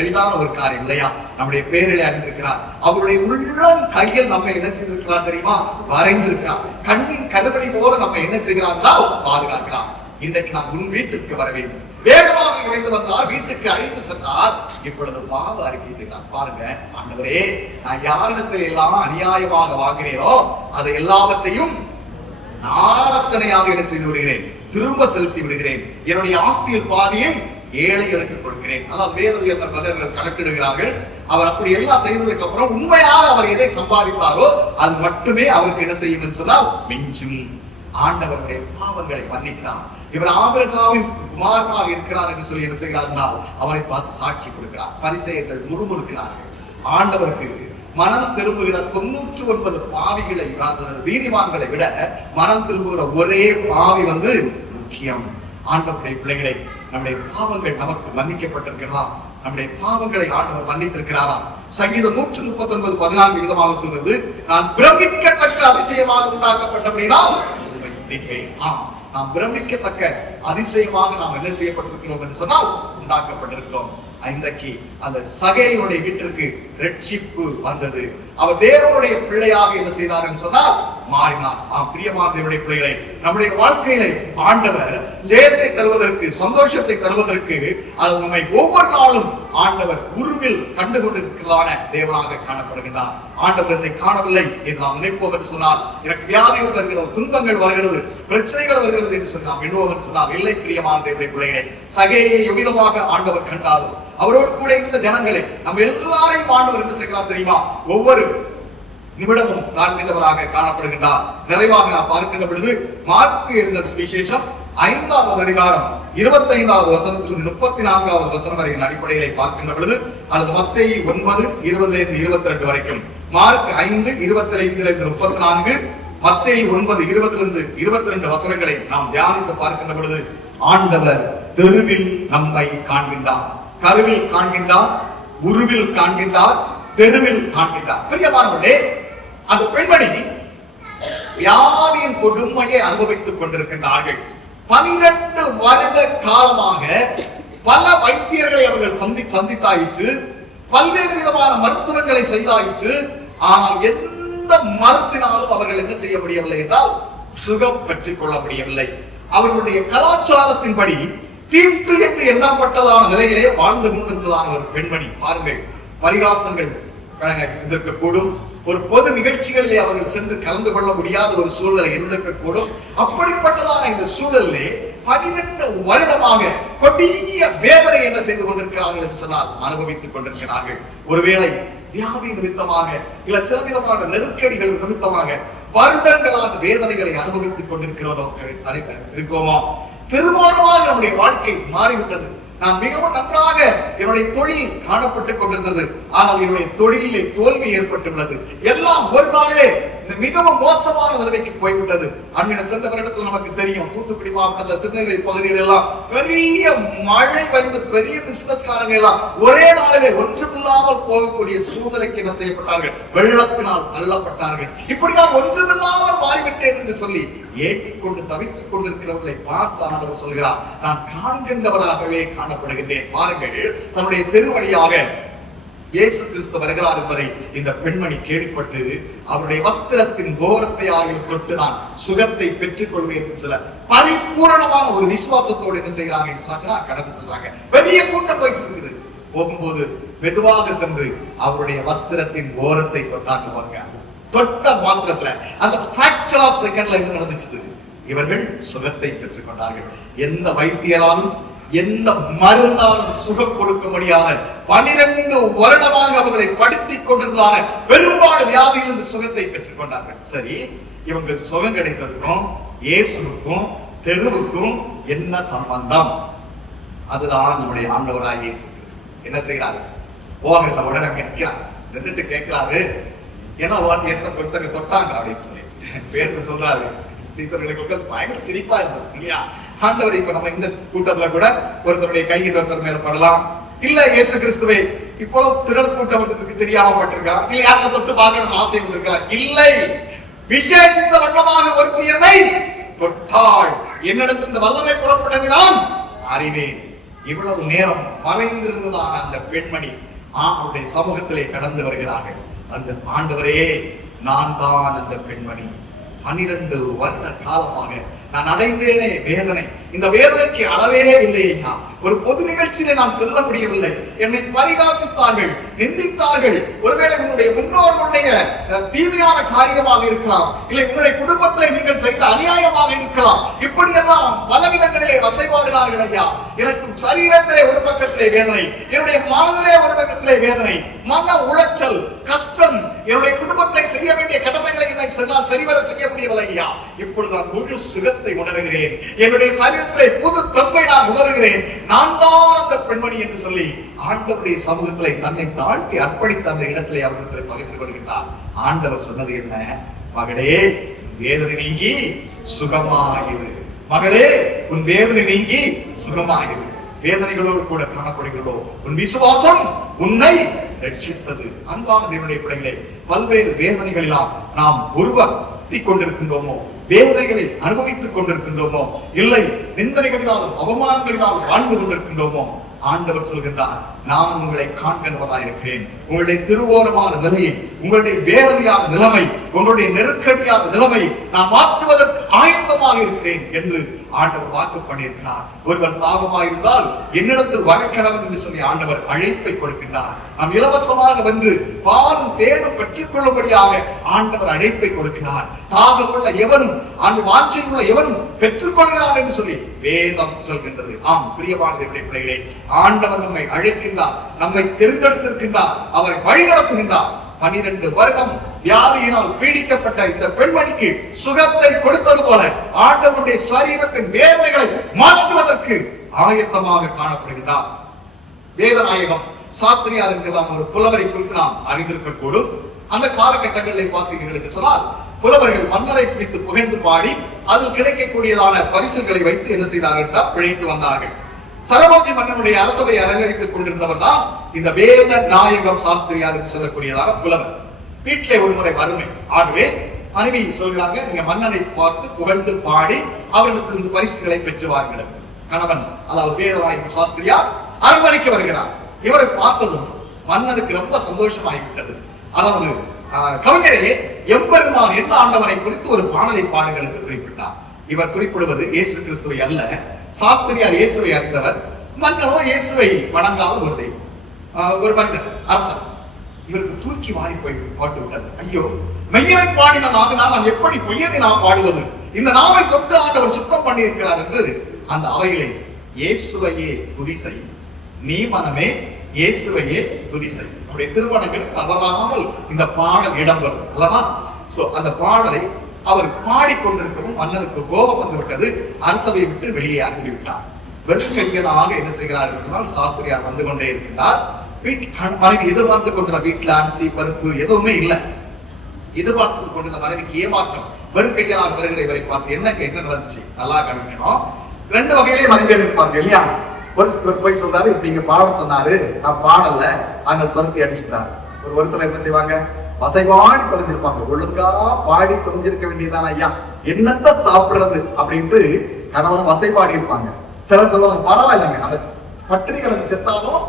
எளிதான ஒரு காரியம் இல்லையா? நம்முடைய பெயர்களை அறிந்திருக்கிறார். அவருடைய உள்ளம் கையில் நம்ம என்ன செய்திருக்கிறார் தெரியுமா, வரைந்திருக்கிறார். கண்ணின் கருவழி போல நம்ம என்ன செய்கிறார்களா பாதுகாக்கிறார். இன்றைக்கு நான் உன் வீட்டுக்கு வர வேண்டும், வேகமாக இறைந்து வந்தார், வீட்டுக்கு அழைத்து சென்றார். இப்பொழுது பாவ அறிக்கை செய்தார். பாருங்க, ஆண்டவரே, நான் யாரிடத்தில் எல்லாம் அநியாயமாக வாங்கினேனோ அதை எல்லாவற்றையும் நாளத்தனையாக என்ன செய்து விடுகிறேன், திரும்ப செலுத்தி விடுகிறேன். என்னுடைய ஆஸ்தியில் பாதியை ஏழைகளுக்கு கொடுக்கிறேன். அதாவது வேதவியர்கள் கணக்கிடுகிறார்கள். அவர் அப்படி எல்லாம் செய்ததுக்கு அப்புறம் உண்மையாக அவர் எதை சம்பாதித்தாரோ அது மட்டுமே அவருக்கு என்ன செய்யும் என்று சொன்னால் மிஞ்சும். ஆண்டவருடைய பாவங்களை மன்னிக்கிறார். இவர் ஆபிரகாமின் குமாரனாக இருக்கிறார் என்று சொல்லி என்ன செய்கிறார், அவரை பார்த்து சாட்சி கொடுக்கிறார். பரிசேயர்கள் முறுமுறுக்கிறார்கள். ஆண்டவருக்கு மனம் திரும்புகிற 99 பாவிகளை, நீதிமான்களை விட மனம் திரும்புகிற ஒரே பாவி வந்து முக்கியம். ஆண்டவருடைய பிள்ளைகளை, நம்முடைய பாவங்கள் நமக்கு மன்னிக்கப்பட்டிருக்கிறதா? நம்முடைய பாவங்களை ஆண்டவர் மன்னித்திருக்கிறாரா? சங்கீதம் 139:14 விதமாக சொல்றது, நான் பிரமிக்கத்தக்க அதிசயமாக உண்டாக்கப்பட்டபடினா நாம் பிரமிக்கத்தக்க அதிசயமாக நாம் என்ன செய்யப்பட்டிருக்கிறோம் என்று சொன்னால் உண்டாக்கப்பட்டிருக்கிறோம். இன்றைக்கு அந்த சகேயுடைய வீட்டிற்கு ரட்சிப்பு வந்தது. அவர் தேவனுடைய பிள்ளையாக என்ன செய்தார் என்று சொன்னால் மாறினார். பிரியமான தேவனுடைய பிள்ளைகளை, நம்முடைய வாழ்க்கையிலே ஆண்டவர் ஜெயத்தை தருவதற்கு, சந்தோஷத்தை தருவதற்கு அது நம்மை ஒவ்வொரு நாளும் ஆண்டவர் உருவில் கண்டுகொண்டிருக்கிறதான தேவனாக காணப்படுகின்றார். ஆண்டவர் என்னை காணவில்லை என்று நாம் நினைப்போம் என்று சொன்னார், எனக்கு வியாதிகள் வருகிறது, துன்பங்கள் வருகிறது, பிரச்சனைகள் வருகிறது என்று சொல்லி நாம் எண்ணுவோம் என்று சொன்னார். இல்லை பிரியமான தேவனுடைய பிள்ளைகளை, சகேயை எவ்விதமாக ஆண்டவர் கண்டாலும் அவரோடு கூட இருந்த ஜனங்களை நம்ம எல்லாரையும் ஆண்டவர் என்ன செய்கிறார் தெரியுமா, ஒவ்வொரு நிமிடமும் காண்கின்றவராக காணப்படுகின்றார். நிறைவாக நாம் பார்க்கின்ற பொழுது மார்க்கு எழுதின சுவிசேஷம் 5வது அதிகாரம் 25வது வசனத்திலிருந்து 34வது வசனம் வரையின் அடிப்படையிலே பார்க்கின்ற பொழுது, அல்லது மத்தேயு 9:20-22 வரைக்கும், மார்க் 5:25-34, மத்தேயு 9:20-22 வசனங்களை நாம் தியானித்து பார்க்கின்ற பொழுது, ஆண்டவர் தெருவில் நம்மை காண்கின்றார், கருவில் காண்கின்றார், உருவில் காண்கின்றார், தெருவில் காண்கின்றார். பிரியமானவர்களே, அந்த பெண்மணி வியாதியின் கொடுமையை அனுபவித்துக் கொண்டிருக்கின்றார்கள். 12 வருட காலமாக பல வைத்தியர்களை அவர்கள் சந்தித்தாயிற்று, பல்வேறு விதமான மருத்துவங்களை செய்தாயிற்று. ஆனால் எந்த மருந்தினாலும் அவர்கள் என்ன செய்ய முடியவில்லை என்றால் சுகம் பெற்றுக் கொள்ள முடியவில்லை. அவர்களுடைய கலாச்சாரத்தின்படி தீர்த்து என்று எண்ணப்பட்டதான நிலையிலே வாழ்ந்து கொண்டிருந்ததான ஒரு பெண்மணி. பாருங்கள், பரிகாசங்கள், இருந்திருக்கக்கூடும். ஒரு பொது நிகழ்ச்சிகளிலே அவர்கள் சென்று கலந்து கொள்ள முடியாத ஒரு சூழ்நிலை இருந்திருக்கக்கூடும். அப்படிப்பட்டதான இந்த சூழலிலே 12 வருடமாக கொடிய வேதனை என்ன செய்து கொண்டிருக்கிறார்கள் என்று சொன்னால் அனுபவித்துக் கொண்டிருக்கிறார்கள். ஒருவேளை வியாதி நிமித்தமாக இல்ல சில விதமான நெருக்கடிகள் நிமித்தமாக வருடங்களாக வேதனைகளை அனுபவித்துக் கொண்டிருக்கிறோம் இருக்கிறோமா? திருவாரமாக நம்முடைய வாழ்க்கை மாறிவிட்டது. நான் மிகவும் நன்றாக என்னுடைய தொழில் காணப்பட்டுக் கொண்டிருந்தது, ஆனால் என்னுடைய தொழிலே தோல்வி ஏற்பட்டுள்ளது. எல்லாம் ஒரு நாளிலே மிகவும் மோசமான நிலைமைக்கு போய்விட்டது. அன்றைய சென்ற வருடத்தில் நமக்கு தெரியும், தூத்துக்குடி மாவட்டத்தில் திருநெல்வேலி பகுதியில் எல்லாம் பெரிய மழை வந்து பெரிய பிசினஸ்காரங்க எல்லாம் ஒரே நாளிலே ஒன்றுமில்லாமல் போகக்கூடிய சூழ்நிலைக்கு என்ன செய்யப்பட்டார்கள்? வெள்ளத்தினால் தள்ளப்பட்டார்கள். இப்படி நான் ஒன்றுமில்லாமல் மாறிவிட்டேன் என்று சொல்லி ஏற்றிக்கொண்டு தவித்துக் கொண்டிருக்கிறவர்களை பார்த்து ஆண்டவர் சொல்கிறார், நான் காண்கின்றவராகவே காணப்படுகின்றேன். பாருங்கள், தன்னுடைய தெருவழியாக இயேசு கிறிஸ்து வருகிறார் என்பதை இந்த பெண்மணி கேள்விப்பட்டு அவருடைய வஸ்திரத்தின் கோரத்தை ஆகியோர் தொட்டு நான் சுகத்தை பெற்றுக் கொள்வேன் என்று சில பரிபூரணமான ஒரு விசுவாசத்தோடு என்ன செய்யறாங்க கடந்து செல்றாங்க. பெரிய கூட்டம் போயிட்டு இருக்குது. போகும்போது மெதுவாக சென்று அவருடைய வஸ்திரத்தின் கோரத்தை தொட்டாங்க. பாருங்க, தொட்ட மாத்திரத்துல அந்த பிராக்சர் ஆஃப் செகண்ட்ல என்ன நடந்துச்சு? இவர்கள் சுகத்தை பெற்றுக் கொண்டார்கள். எந்த வைத்தியராலும் எந்த மருந்தாலும் சுகம் கொடுக்க முடியாத 12 வருடமாக அவர்களை படுத்திக் கொண்டிருந்தான பெரும்பாலும் வியாதியிலிருந்து சுகத்தை பெற்றுக் கொண்டார்கள். சரி, இவங்க சுகம் கிடைத்ததுக்கும் இயேசுவுக்கும் தெருவுக்கும் என்ன சம்பந்தம்? அதுதான் நம்முடைய ஆண்டவராய் இயேசு கிறிஸ்து என்ன செய்யறாரு? ஓகே, உடனே கேட்கிறார், நின்றுட்டு கேட்கிறாரு, ஏன்னா ஒருத்தங்க தொட்டாங்க அப்படின்னு சொல்லி பேருக்கு சொல்றாரு. சீசர்களுக்கு பயங்கர சிரிப்பா இருந்தது இல்லையா? ஆண்டவர் இப்ப நம்ம இந்த கூட்டத்துல கூட ஒருத்தருடைய கையில் ஒருத்தர் மேல படலாம், இல்ல இயேசு கிறிஸ்துவை இவ்வளவு திரள் கூட்டம் வந்து தெரியாம பட்டிருக்கா, இல்ல யாரை தொட்டு பார்க்கணும் ஆசை கொண்டிருக்கா? இல்லை, விசேஷித்த வண்ணமாக ஒரு என்னை தொட்டாள், என்னிடத்தில் இந்த வல்லமை புறப்பட்டது நான் அறிவேன். இவ்வளவு நேரம் மறைந்திருந்ததான அந்த பெண்மணி அவருடைய சமூகத்திலே கடந்து வருகிறார்கள். அந்த ஆண்டவரே, நான் தான் அந்த பெண்மணி. 12 வருட காலமாக நான் அடைந்தேனே வேதனை. இந்த வேதனைக்கு அளவே இல்லையா? ஒரு பொது நிகழ்ச்சியில நான் செல்ல முடியவில்லை. என்னை பரிகாசித்தார்கள், நிந்தித்தார்கள். ஒருவேளை உன்னுடைய முன்னோர்களுடைய தீமையான காரியமாக இருக்கலாம், இல்லை உங்களுடைய குடும்பத்திலே நீங்கள் செய்த அநியாயமாக இருக்கலாம். இப்படியெல்லாம் பலவிதங்களிலே வசைபாடினார்கள் ஐயா. எனக்கு சரீரத்திலே ஒரு பக்கத்திலே வேதனை, என்னுடைய மனதிலே ஒரு பக்கத்திலே வேதனை, மன உளைச்சல், கஷ்டம். என்னுடைய குடும்பத்திலே செய்ய வேண்டிய கடமைகளை என்னை சரிவர செய்ய முடியவில்லை ஐயா. இப்பொழுது நான் முழு சுகத்தை உணர்கிறேன். என்னுடைய சரீரத்திலே புது தன்மை நான் உணர்கிறேன். நான் தான் அந்த பெண்மணி என்று சொல்லி ஆண்டவருடைய சமூகத்திலே தன்னை தாழ்த்தி அர்ப்பணித்த அந்த இடத்திலே அவரிடத்தில் பகிர்ந்து கொள்கின்றார். ஆண்டவர் சொன்னது என்ன? மகளே, வேதனை நீங்கி சுகமாயிரு. மகளே, உன் வேதனை நீங்கி சுகமாயிரு. வேதனைகளோடு கூட காணப்படுகிறதோ உன் விசுவாசம் உன்னை ரட்சித்தது. அன்பான தேவனுடைய பிள்ளைகளே, பல்வேறு வேதனைகளிலாம் நாம் உருவாக்கி கொண்டிருக்கின்றோமோ, வேதனைகளை அனுபவித்துக் கொண்டிருக்கின்றோமோ, இல்லை நிந்தனைகளினாலும் அவமானங்களினாலும் வாழ்ந்து கொண்டிருக்கின்றோமோ, ஆண்டவர் சொல்கின்றார், நான் உங்களை காண்கிறவராக இருக்கிறேன். உங்களுடைய திருவோரமான நிலையை, உங்களுடைய வேதனையான நிலைமை, உங்களுடைய நெருக்கடியான நிலைமை நான் மாற்றுவதற்கு ஆயத்தமாக இருக்கிறேன் என்று ஆண்டவர் வாக்கு பண்ணியிருக்கிறார். ஒருவர் தாகமாக இருந்தால் என்னிடத்தில் வரக்கடவன் என்று சொல்லி ஆண்டவர் அழைப்பை கொடுக்கின்றார். நாம் இலவசமாக வென்று பாலும் தேனும் பெற்றுக் கொள்ளும்படியாக ஆண்டவர் அழைப்பை கொடுக்கிறார். தாகமுள்ள எவனும் வாஞ்சையுள்ள எவனும் பெற்றுக் கொள்கிறார் என்று சொல்லி வேதம் சொல்கின்றது. ஆம் பிரியமான தேவனுடைய பிள்ளைகளே, ஆண்டவர் நம்மை அழைக்கின்றார், நம்மை தெரிந்தெடுத்திருக்கின்றார், அவரை வழிநடத்துகின்றார். 12 வருடம் வியாதியினால் பீடிக்கப்பட்ட இந்த பெண்மணிக்கு சுகத்தை கொடுத்தது போல ஆண்டவருடைய சரீரத்தின் வேதனைகளை மாற்றுவதற்கு ஆயத்தமாக காணப்படுகின்றார். வேதநாயகம் சாஸ்திரியார் என்கிறதாம் ஒரு புலவரை குறித்து நாம் அறிந்திருக்கக்கூடும். அந்த காலகட்டங்களில் பார்த்தீர்கள் சொன்னால் புலவர்கள் மன்னரை பிடித்து புகழ்ந்து பாடி அதில் கிடைக்கக்கூடியதான பரிசுகளை வைத்து என்ன செய்தார்கள் என்றால் பிழைத்து வந்தார்கள். சரபோஜி மன்னனுடைய அரசவை அலங்கரித்துக் கொண்டிருந்தவர் தான் இந்த வேத நாயகம் சாஸ்திரியார் என்று சொல்லக்கூடியதான புலவர். வீட்டிலே ஒரு முறை வறுமை. ஆகவே மனைவி சொல்கிறாங்க, நீங்க மன்னனை பார்த்து புகழ்ந்து பாடி அவரிடத்திலிருந்து பரிசுகளை பெற்று வாருங்கள். கணவன், அதாவது வேத நாயகம் சாஸ்திரியார் அரண்மனைக்கு வருகிறார். இவரை பார்த்ததும் மன்னனுக்கு ரொம்ப சந்தோஷமாகிவிட்டது. அதாவது கவிஞரே, எம்பெருமான் என்ன ஆண்டவனை குறித்து ஒரு பாடலை பாடுகளுக்கு குறிப்பிட்டார். இவர் குறிப்பிடுவது இயேசு கிறிஸ்துவை அல்ல. சாஸ்திரியார் இயேசுவை அறிந்தவர், மன்னனோ இயேசுவை வணங்காத ஒரு மனிதன், அரசன். இவருக்கு தூக்கி வாரி போட்டு விட்டது. ஐயோ, மெய்யனை பாடின நாவினால் நான் எப்படி பொய்யனை நான் பாடுவது? இந்த நாவை தொட்டு ஆண்டவர் சுத்தம் பண்ணி இருக்கிறார் என்று அந்த அவைகளை இயேசுவையே துதி செய், நீ மனமே இயேசுவையே துதி செய். அவருடைய திருமணங்கள் தவறாமல் இந்த பாடல் இடம்பெறும் அல்லவா? சோ அந்த பாடலை அவர் பாடிக்கொண்டிருக்கவும் மன்னனுக்கு கோபம் வந்து விட்டது. அரசவையை விட்டு வெளியே அனுப்பிவிட்டார். வெறுங்கையனாக என்ன செய்கிறார் என்று சொன்னால், சாஸ்திரியார் வந்து கொண்டே இருக்கின்றார். மனைவி எதிர்பார்த்து கொண்ட வீட்டுல அரிசி பருப்பு எதுவுமே இல்லை. எதிர்பார்த்து கொண்டிருந்த மனைவிக்கு ஏமாற்றம். வெறுங்கையனாக வருகிற இவரை பார்த்து என்ன நடந்துச்சு நல்லா கவனிக்கணும். ரெண்டு வகையிலேயே மனைவி இருப்பாங்க இல்லையா? ஒரு சிலர் போய் சொல்றாரு, இப்படி இங்க பாட சொன்னாரு, நான் பாடல, அங்க துரத்தி அடிச்சுட்டாரு. ஒரு சிலர் என்ன செய்வாங்க, வசைபாடி தொலைஞ்சிருப்பாங்க. ஒழுங்கா பாடி தொலைஞ்சிருக்க வேண்டியதான ஐயா, என்னத்த சாப்பிடுறது அப்படின்ட்டு கணவன் வசைபாடி இருப்பாங்க. சிலர் சொல்லுவாங்க, பரவாயில்லைங்க, அந்த பட்டினி கிடந்து செத்தாலும்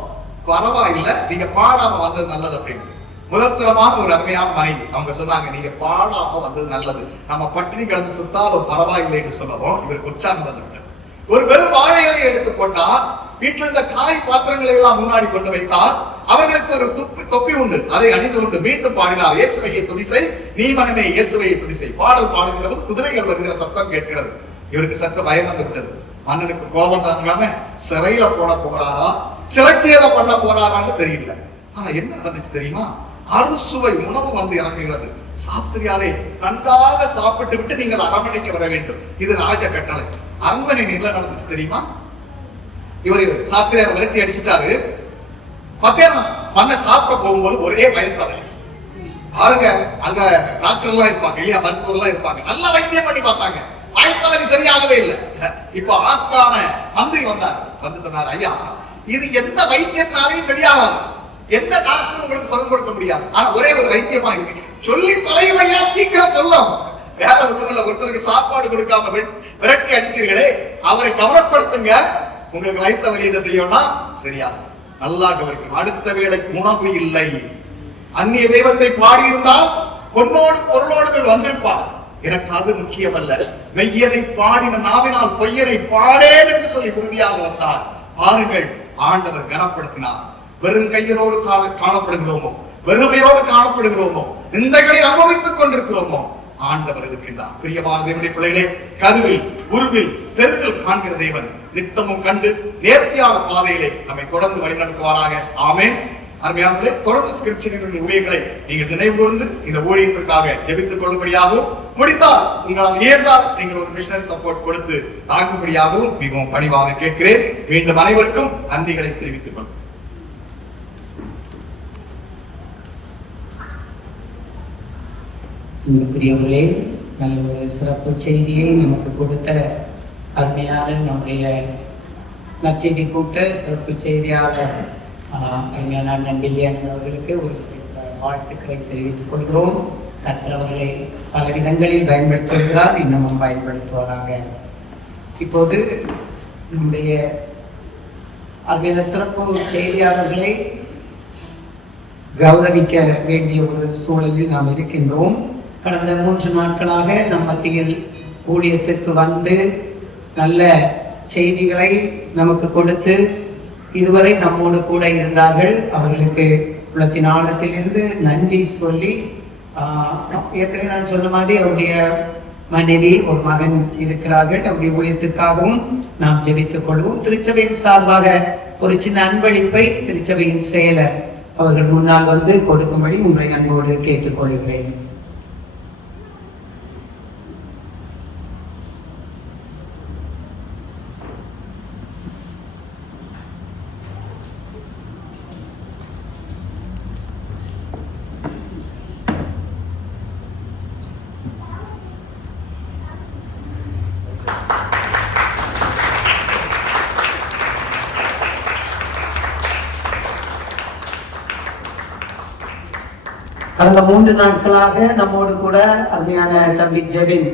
பரவாயில்லை, நீங்க பாடாம வந்தது நல்லது அப்படின்னு. முதற்தரமான ஒரு அருமையான மனைவி அவங்க சொன்னாங்க, நீங்க பாடாம வந்தது நல்லது, நம்ம பட்டினி கிடந்து செத்தாலும் பரவாயில்லை என்று சொல்லவும் இவருக்கு உற்சாகம் வந்துவிட்டது. ஒரு வெறும் வாழைகளை எடுத்துக்கொண்டார். வீட்டில் இருந்த காய் பாத்திரங்களை எல்லாம் முன்னாடி கொண்டு வைத்தார். அவர்களுக்கு ஒரு தொப்பி உண்டு, அதை அணிந்து கொண்டு மீண்டும் பாடினார், இயேசுவையை துதி செய், நீ மனமே இயேசுவையை துதி செய். பாடல் பாடுகிற போது குதிரைகள் வருகிற சத்தம் கேட்கிறது. இவருக்கு சற்று பயம் வந்து விட்டது. மன்னனுக்கு கோபம் தாங்காம சிறையில போட போறாரா, சிறைச்சேதம் பண்ண போறாரான்னு தெரியல. ஆனா என்ன நடந்துச்சு தெரியுமா? அறுசுவை உணவு வந்து இறங்குகிறது. சாஸ்திரியாரே, நன்றாக சாப்பிட்டு விட்டு நீங்கள் அரண்மனைக்கு வர வேண்டும், இது ராஜ கட்டளை. அரண்மனை என்ன நடந்துச்சு தெரியுமா? இவரு சாஸ்திரியார் விரட்டி அடிச்சுட்டாரு. மத்தியானம் மன்ன சாப்பிட போகும்போது ஒரே பயத்தலை. பாருங்க, அங்க டாக்டர் எல்லாம் இருப்பாங்க இல்லையா, மருத்துவர் எல்லாம் இருப்பாங்க, நல்லா வைத்தியம் பண்ணி பார்த்தாங்க, பயத்தலை சரியாகவே இல்லை. இப்ப ஆஸ்தான மந்திரி வந்தார். வந்து சொன்னார், ஐயா, இது எந்த வைத்தியத்தினாலையும் சரியாகாது, எந்த டாக்டரும் உங்களுக்கு சொல்ல கொடுக்க முடியாது, ஆனா ஒரே ஒரு வைத்தியமா இருக்கு, சொல்லி தொலையும் ஐயா, சீக்கிரம் சொல்லும். வேற ஒருத்தருக்கு சாப்பாடு கொடுக்காம விரட்டி அடித்தீர்களே, அவரை கவனப்படுத்துங்க, உங்களுக்கு வைத்த வழி என்ன செய்யணும்னா சரியா நல்லா கவனிக்கணும். அடுத்த வேளைக்கு உணவு இல்லை. அந்நிய தெய்வத்தை பாடியிருந்தால் பொன்னோடு பொருளோடு வந்திருப்பார். எனக்கு அது முக்கியம் அல்ல, மெய்யனை பாடின நாவினால் பொய்யனை பாடேன் என்று சொல்லி உறுதியாக வந்தார். பாருங்கள், ஆண்டவர் கனப்படுத்தினார். வெறும் கையனோடு காணப்படுகிறோமோ, வெறுமையோடு காணப்படுகிறோமோ, நிந்தைகளை அனுபவித்துக் கொண்டிருக்கிறோமோ, ஆண்டவர் இருக்கின்றார். பிரியமான தேவனுடைய பிள்ளைகளே, கருவில் உருவில் தெருவில் காண்கிற தேவன் நித்தமும் கண்டு நேர்த்தியான பாதையிலே நம்மை தொடர்ந்து வழிநடத்துவாராக. ஆமென். அருமையானவர்களே, தொடர்ந்து ஸ்கிரிப்சரின் ஊழியர்களை நீங்கள் நினைவு கூர்ந்து இந்த ஊழியத்திற்காக ஜெபித்துக் கொள்ளும்படியாகவும், முடித்தால் உங்களால் இயன்றால் நீங்கள் ஒரு மிஷனரி சப்போர்ட் கொடுத்து தாக்கும்படியாகவும் மிகவும் பணிவாக கேட்கிறேன். மீண்டும் அனைவருக்கும் நன்றிகளை தெரிவித்துக் கொள்கிறேன். அன்புக்குரியவர்களே, நல்ல ஒரு சிறப்பு செய்தியை நமக்கு கொடுத்த அருமையான நம்முடைய நற்செய்தி கூட்ட சிறப்பு செய்தியாளர் அருமையான அண்ணன் பில்லியன் அவர்களுக்கு ஒரு வாழ்த்துக்களை தெரிவித்துக் கொள்கிறோம். கர்த்தர் அவர்களை பல விதங்களில் பயன்படுத்துகிறார், இன்னமும் பயன்படுத்துவாராக. இப்போது நம்முடைய அருமையான சிறப்பு செய்தியாளர்களை கௌரவிக்க வேண்டிய ஒரு சூழலில் நாம் இருக்கின்றோம். கடந்த 3 நாட்களாக நம் மத்தியில் ஊழியத்திற்கு வந்து நல்ல செய்திகளை நமக்கு கொடுத்து இதுவரை நம்மோடு கூட இருந்தார்கள். அவர்களுக்கு உள்ளத்தின் ஆழத்திலிருந்து நன்றி சொல்லி, ஏற்கனவே நான் சொன்ன மாதிரி அவருடைய மனைவி ஒரு மகன் இருக்கிறார்கள். அவருடைய ஊழியத்திற்காகவும் நாம் ஜெபித்துக் கொள்வோம். திருச்சபையின் சார்பாக ஒரு சின்ன அன்பளிப்பை திருச்சபையின் செயலர் அவர்கள் முன்னால் வந்து கொடுக்கும்படி உங்களை அன்போடு கேட்டுக்கொள்கிறேன். கடந்த 3 நாட்களாக நம்மோடு கூட அருமையான தம்பி ஜெபின்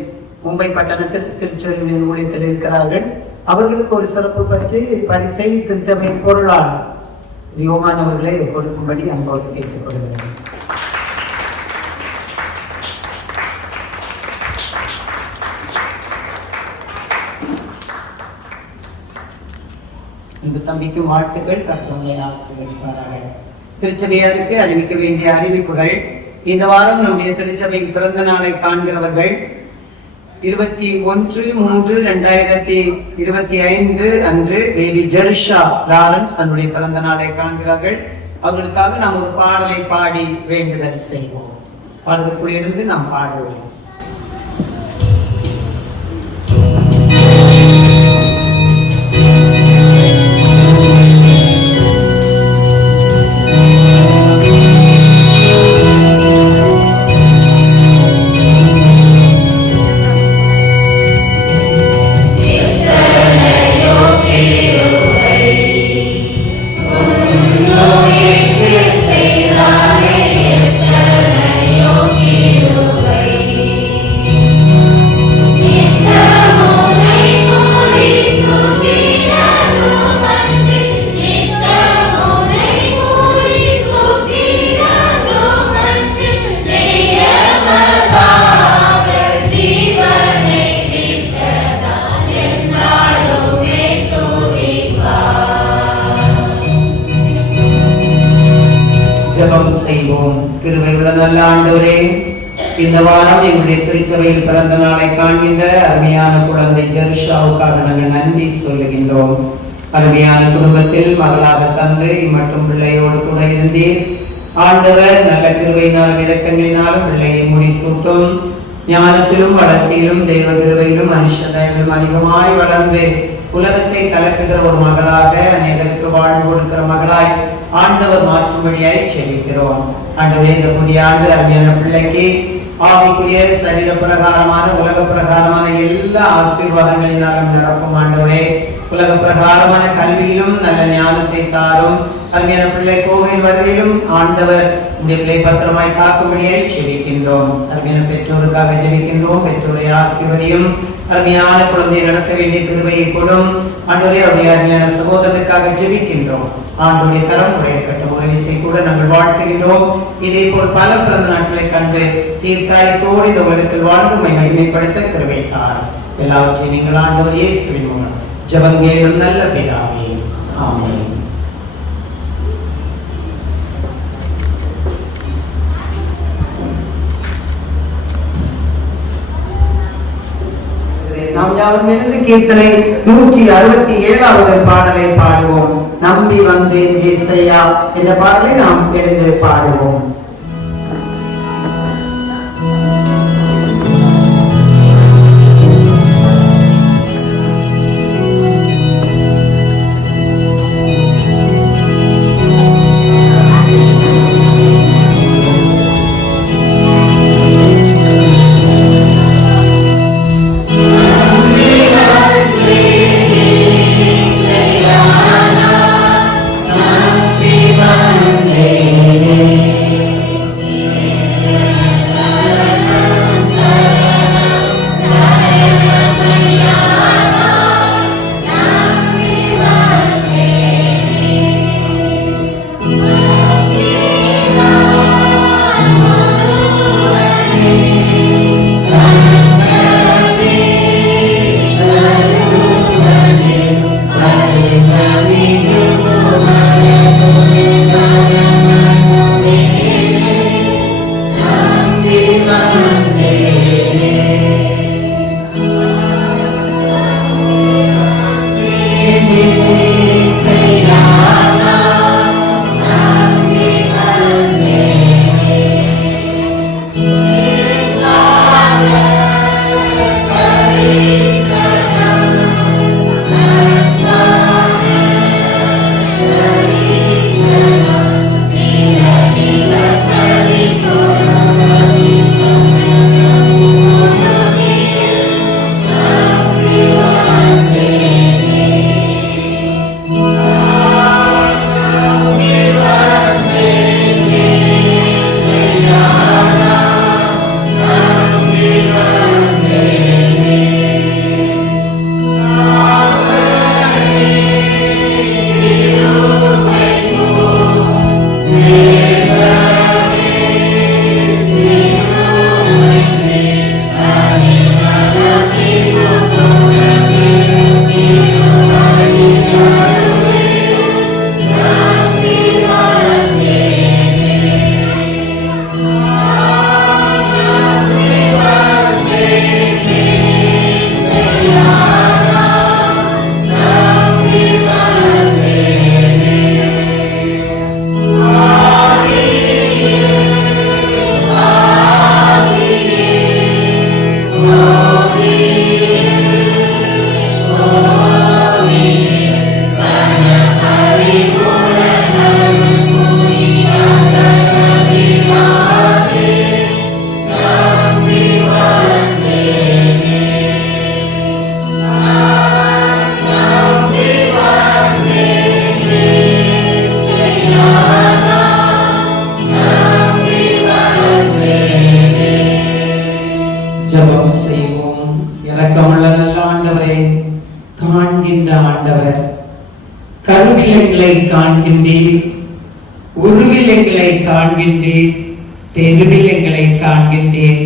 மும்பை பட்டணத்தில் ஸ்கிரிப்சரின் ஊழியத்தில் இருக்கிறார்கள். அவர்களுக்கு ஒரு சிறப்பு பரிசை திருச்சபையின் பொருளாளர் யோவான் அவர்களை கொடுக்கும்படி அன்போடு கேட்டுக்கொள்கிறேன். இந்த தம்பிக்கு வாழ்த்துக்கள். கர்த்தர் ஆசீர்வதிப்பாராக. திருச்சபையாருக்கு அறிவிக்க வேண்டிய அறிவிப்புகள். இந்த வாரம் நம்முடைய திருச்சபையின் பிறந்த நாளை காண்கிறவர்கள் 21/3/2025 அன்று பேபி ஜெர்ஷா லாரன்ஸ் தன்னுடைய பிறந்த நாளை காண்கிறார்கள். அவர்களுக்காக நாம் ஒரு பாடலை பாடி வேண்டுதல் செய்வோம். பாடலுக்குள் இருந்து நாம் பாடுவோம். ஜெபம் செய்வோம். கிருபையுள்ள நல்ல ஆண்டவரே, இந்த வாரம் எங்களுடைய திருச்சபையில் பிறந்த நாளை காண்கின்ற அருமையான குழந்தை ஜெர்ஷாவுக்காக நாங்கள் நன்றி சொல்லுகின்றோம். அருமையான குடும்பத்தில் மகளாக தந்து மற்றும் பிள்ளையோடு கூட இருந்தீர். ஆண்டவர் நல்ல கிருபையினாலும் இரக்கங்களினாலும் பிள்ளையை முடிசூட்டும். ஞானத்திலும் வளர்த்தியிலும் தெய்வ கிருபையிலும் மனுஷ தயவிலும் அதிகமாய் வளர்ந்து உலகத்தை கலக்குகிற ஒரு மகளாக, அநேகருக்கு வாழ்வு கொடுக்கிற மகளாய் ஆண்டவர் மாற்றும்படியாய் செபிக்கிறோம். ஆண்டவரே, இந்த புதிய ஆண்டு அருமையான பிள்ளைக்கு ஆவிக்குரிய சரீர பிரகாரமான உலக பிரகாரமான எல்லா ஆசீர்வாதங்களினாலும் நிரப்பும். ஆண்டவரே, உலக பிரகாரமான கல்வியிலும் நல்ல ஞானத்தை தாரும். அருமையான பிள்ளை கோவில் வருகையிலும் ஆண்டவர் உடைய பிள்ளை பத்திரமாய் காக்கும்படியாய் செபிக்கின்றோம். அருமையான பெற்றோருக்காக ஜெபிக்கின்றோம். பெற்றோரை ஆசீர்வதியும். அருமையான குழந்தையை நடத்த வேண்டிய கிருபையை கொடும். ஆண்டவரே, அவருடைய அருமையான சகோதரனுக்காக ஜெபிக்கின்றோம். ஆண்டவருடைய கரம் குறையக்கட்டும். ஒரு விசை கூட நாங்கள் வாழ்த்துகின்றோம். இதே போல் பல பிறந்த நாட்களை கண்டு தீர்க்காயசோடு இந்த உலகத்தில் வாழ்ந்து மகிமைப்படுத்த கிருபை தார். எல்லாவற்றையும் நீங்கள் ஆண்டவர் இயேசுவின் மூலம் ஜெபங்கேளும் நல்ல பிதாவே, ஆமென். நாம் யாவரும் கீர்த்தனை 167வது பாடலை பாடுவோம். நம்பி வந்தேன் இயேசையா என்ற பாடலை நாம் எழுந்து பாடுவோம். Happy birthday. காண்கின்ற ஆண்டவர். கருவில் எங்களை காண்கின்றீர், உருவில் எங்களை காண்கின்றீர், தெருவில் எங்களை காண்கின்றீர்.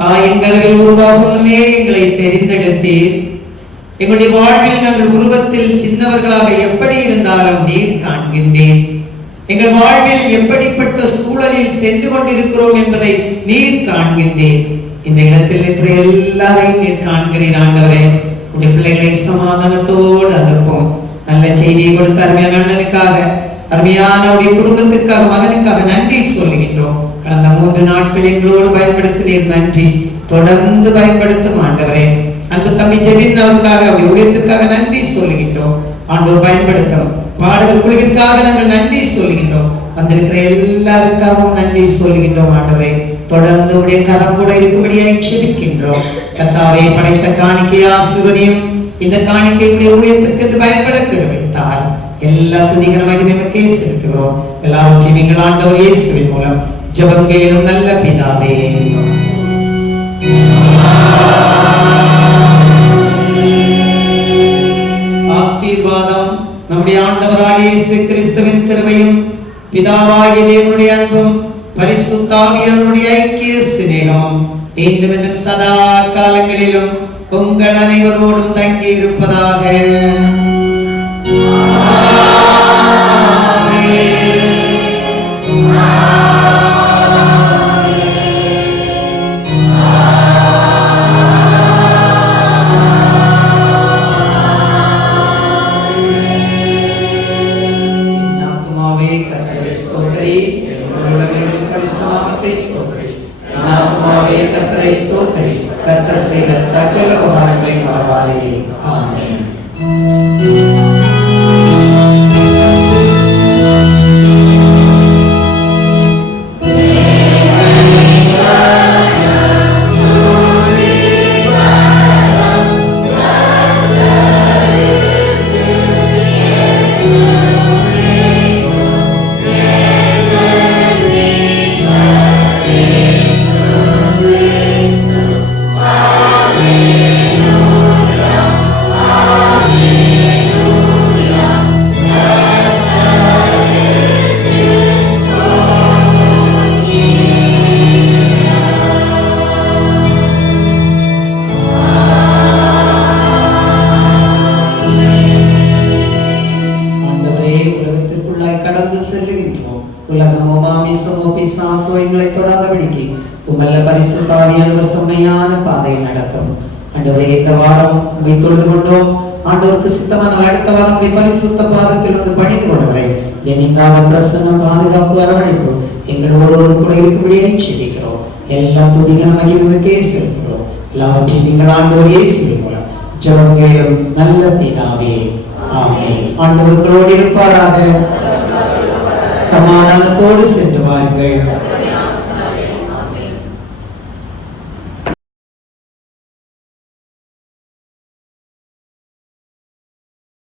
தாயின் கருவில் உருவாகும் முன்னே எங்களை தெரிந்தெடுத்தீர். எங்களுடைய வாழ்வில் நாங்கள் உருவத்தில் சின்னவர்களாக எப்படி இருந்தாலும் நீர் காண்கின்றீர். எங்கள் வாழ்வில் எப்படிப்பட்ட சூழலில் சென்று கொண்டிருக்கிறோம் என்பதை நீர் காண்கின்றீர். இந்த இடத்தில் இருக்கிற எல்லாரையும் நீர் காண்கிறீர் ஆண்டவரே. உடைய பிள்ளைகளை சமாதானத்தோடு அனுப்பும். நல்ல செய்தியை கொடுத்த அருமையான அண்ணனுக்காக, அருமையான உடைய குடும்பத்திற்காக, மகனுக்காக நன்றி சொல்லுகின்றோம். கடந்த 3 நாட்கள் எங்களோடு பயன்படுத்தினீர், நன்றி. தொடர்ந்து பயன்படுத்தும் ஆண்டவரே. அன்பு தம்பி ஜெபின் அவருக்காக, அவருடைய ஊழியத்திற்காக நன்றி சொல்லுகின்றோம். ஆண்டவர் பயன்படுத்தும். பாடகர் குழுவிற்காக நாங்கள் நன்றி சொல்லுகின்றோம். வந்திருக்கிற எல்லாருக்காகவும் நன்றி சொல்லுகின்றோம் ஆண்டவரே. தொடர்ந்து உடைய கரம் கூட இருக்கும்படியாய் ஜெபிக்கின்றோம். கர்த்தாவே, படைத்த காணிக்கை ஆசீர்வதியும். இந்த காணிக்கை உடைய ஊழியத்திற்கு பயன்பட வைத்தார். எல்லா துதிகர மகிமைக்கே செலுத்துகிறோம். எல்லாவற்றையும் எங்கள் ஆண்டவர் இயேசுவின் மூலம் ஜெபம் கேளும் நல்ல பிதாவே. ஆசீர்வாதம் நம்முடைய ஆண்டவராகிய இயேசு கிறிஸ்துவின் கிருபையும், பிதாவாகிய தேவனுடைய அன்பும், பரிசுத்த ஆவியானவருடைய ஐக்கிய சிநேகமும் இன்றும் என்றும் சதா காலங்களிலும் உங்கள் அனைவரோடும் தங்கி இருப்பதாக. கர்த்தர் செய்த சகல உபகாரங்களை மறவாதே. ஆமென். ஆண்டவருக்கு சித்தமான அடுத்த வாரம் பரிசுத்த பாதத்தில் வந்து பணிந்து கொண்டவரை நீங்காத பிரசன்னம், பாதுகாப்பு, அரவணைப்பு எங்கள் ஒருவரும் கூட இருக்கும்படியே ஜெபிக்கிறோம். எல்லா துதிகர மகிமைக்கே செலுத்துகிறோம். எல்லாவற்றையும் நீங்கள் ஆண்டவர் இயேசுவின் மூலம் ஜெபம் கேளும் நல்ல பிதாவே. ஆமென். ஆண்டவர்களோடு இருப்பாராக. சமாதானத்தோடு சென்று வாருங்கள்.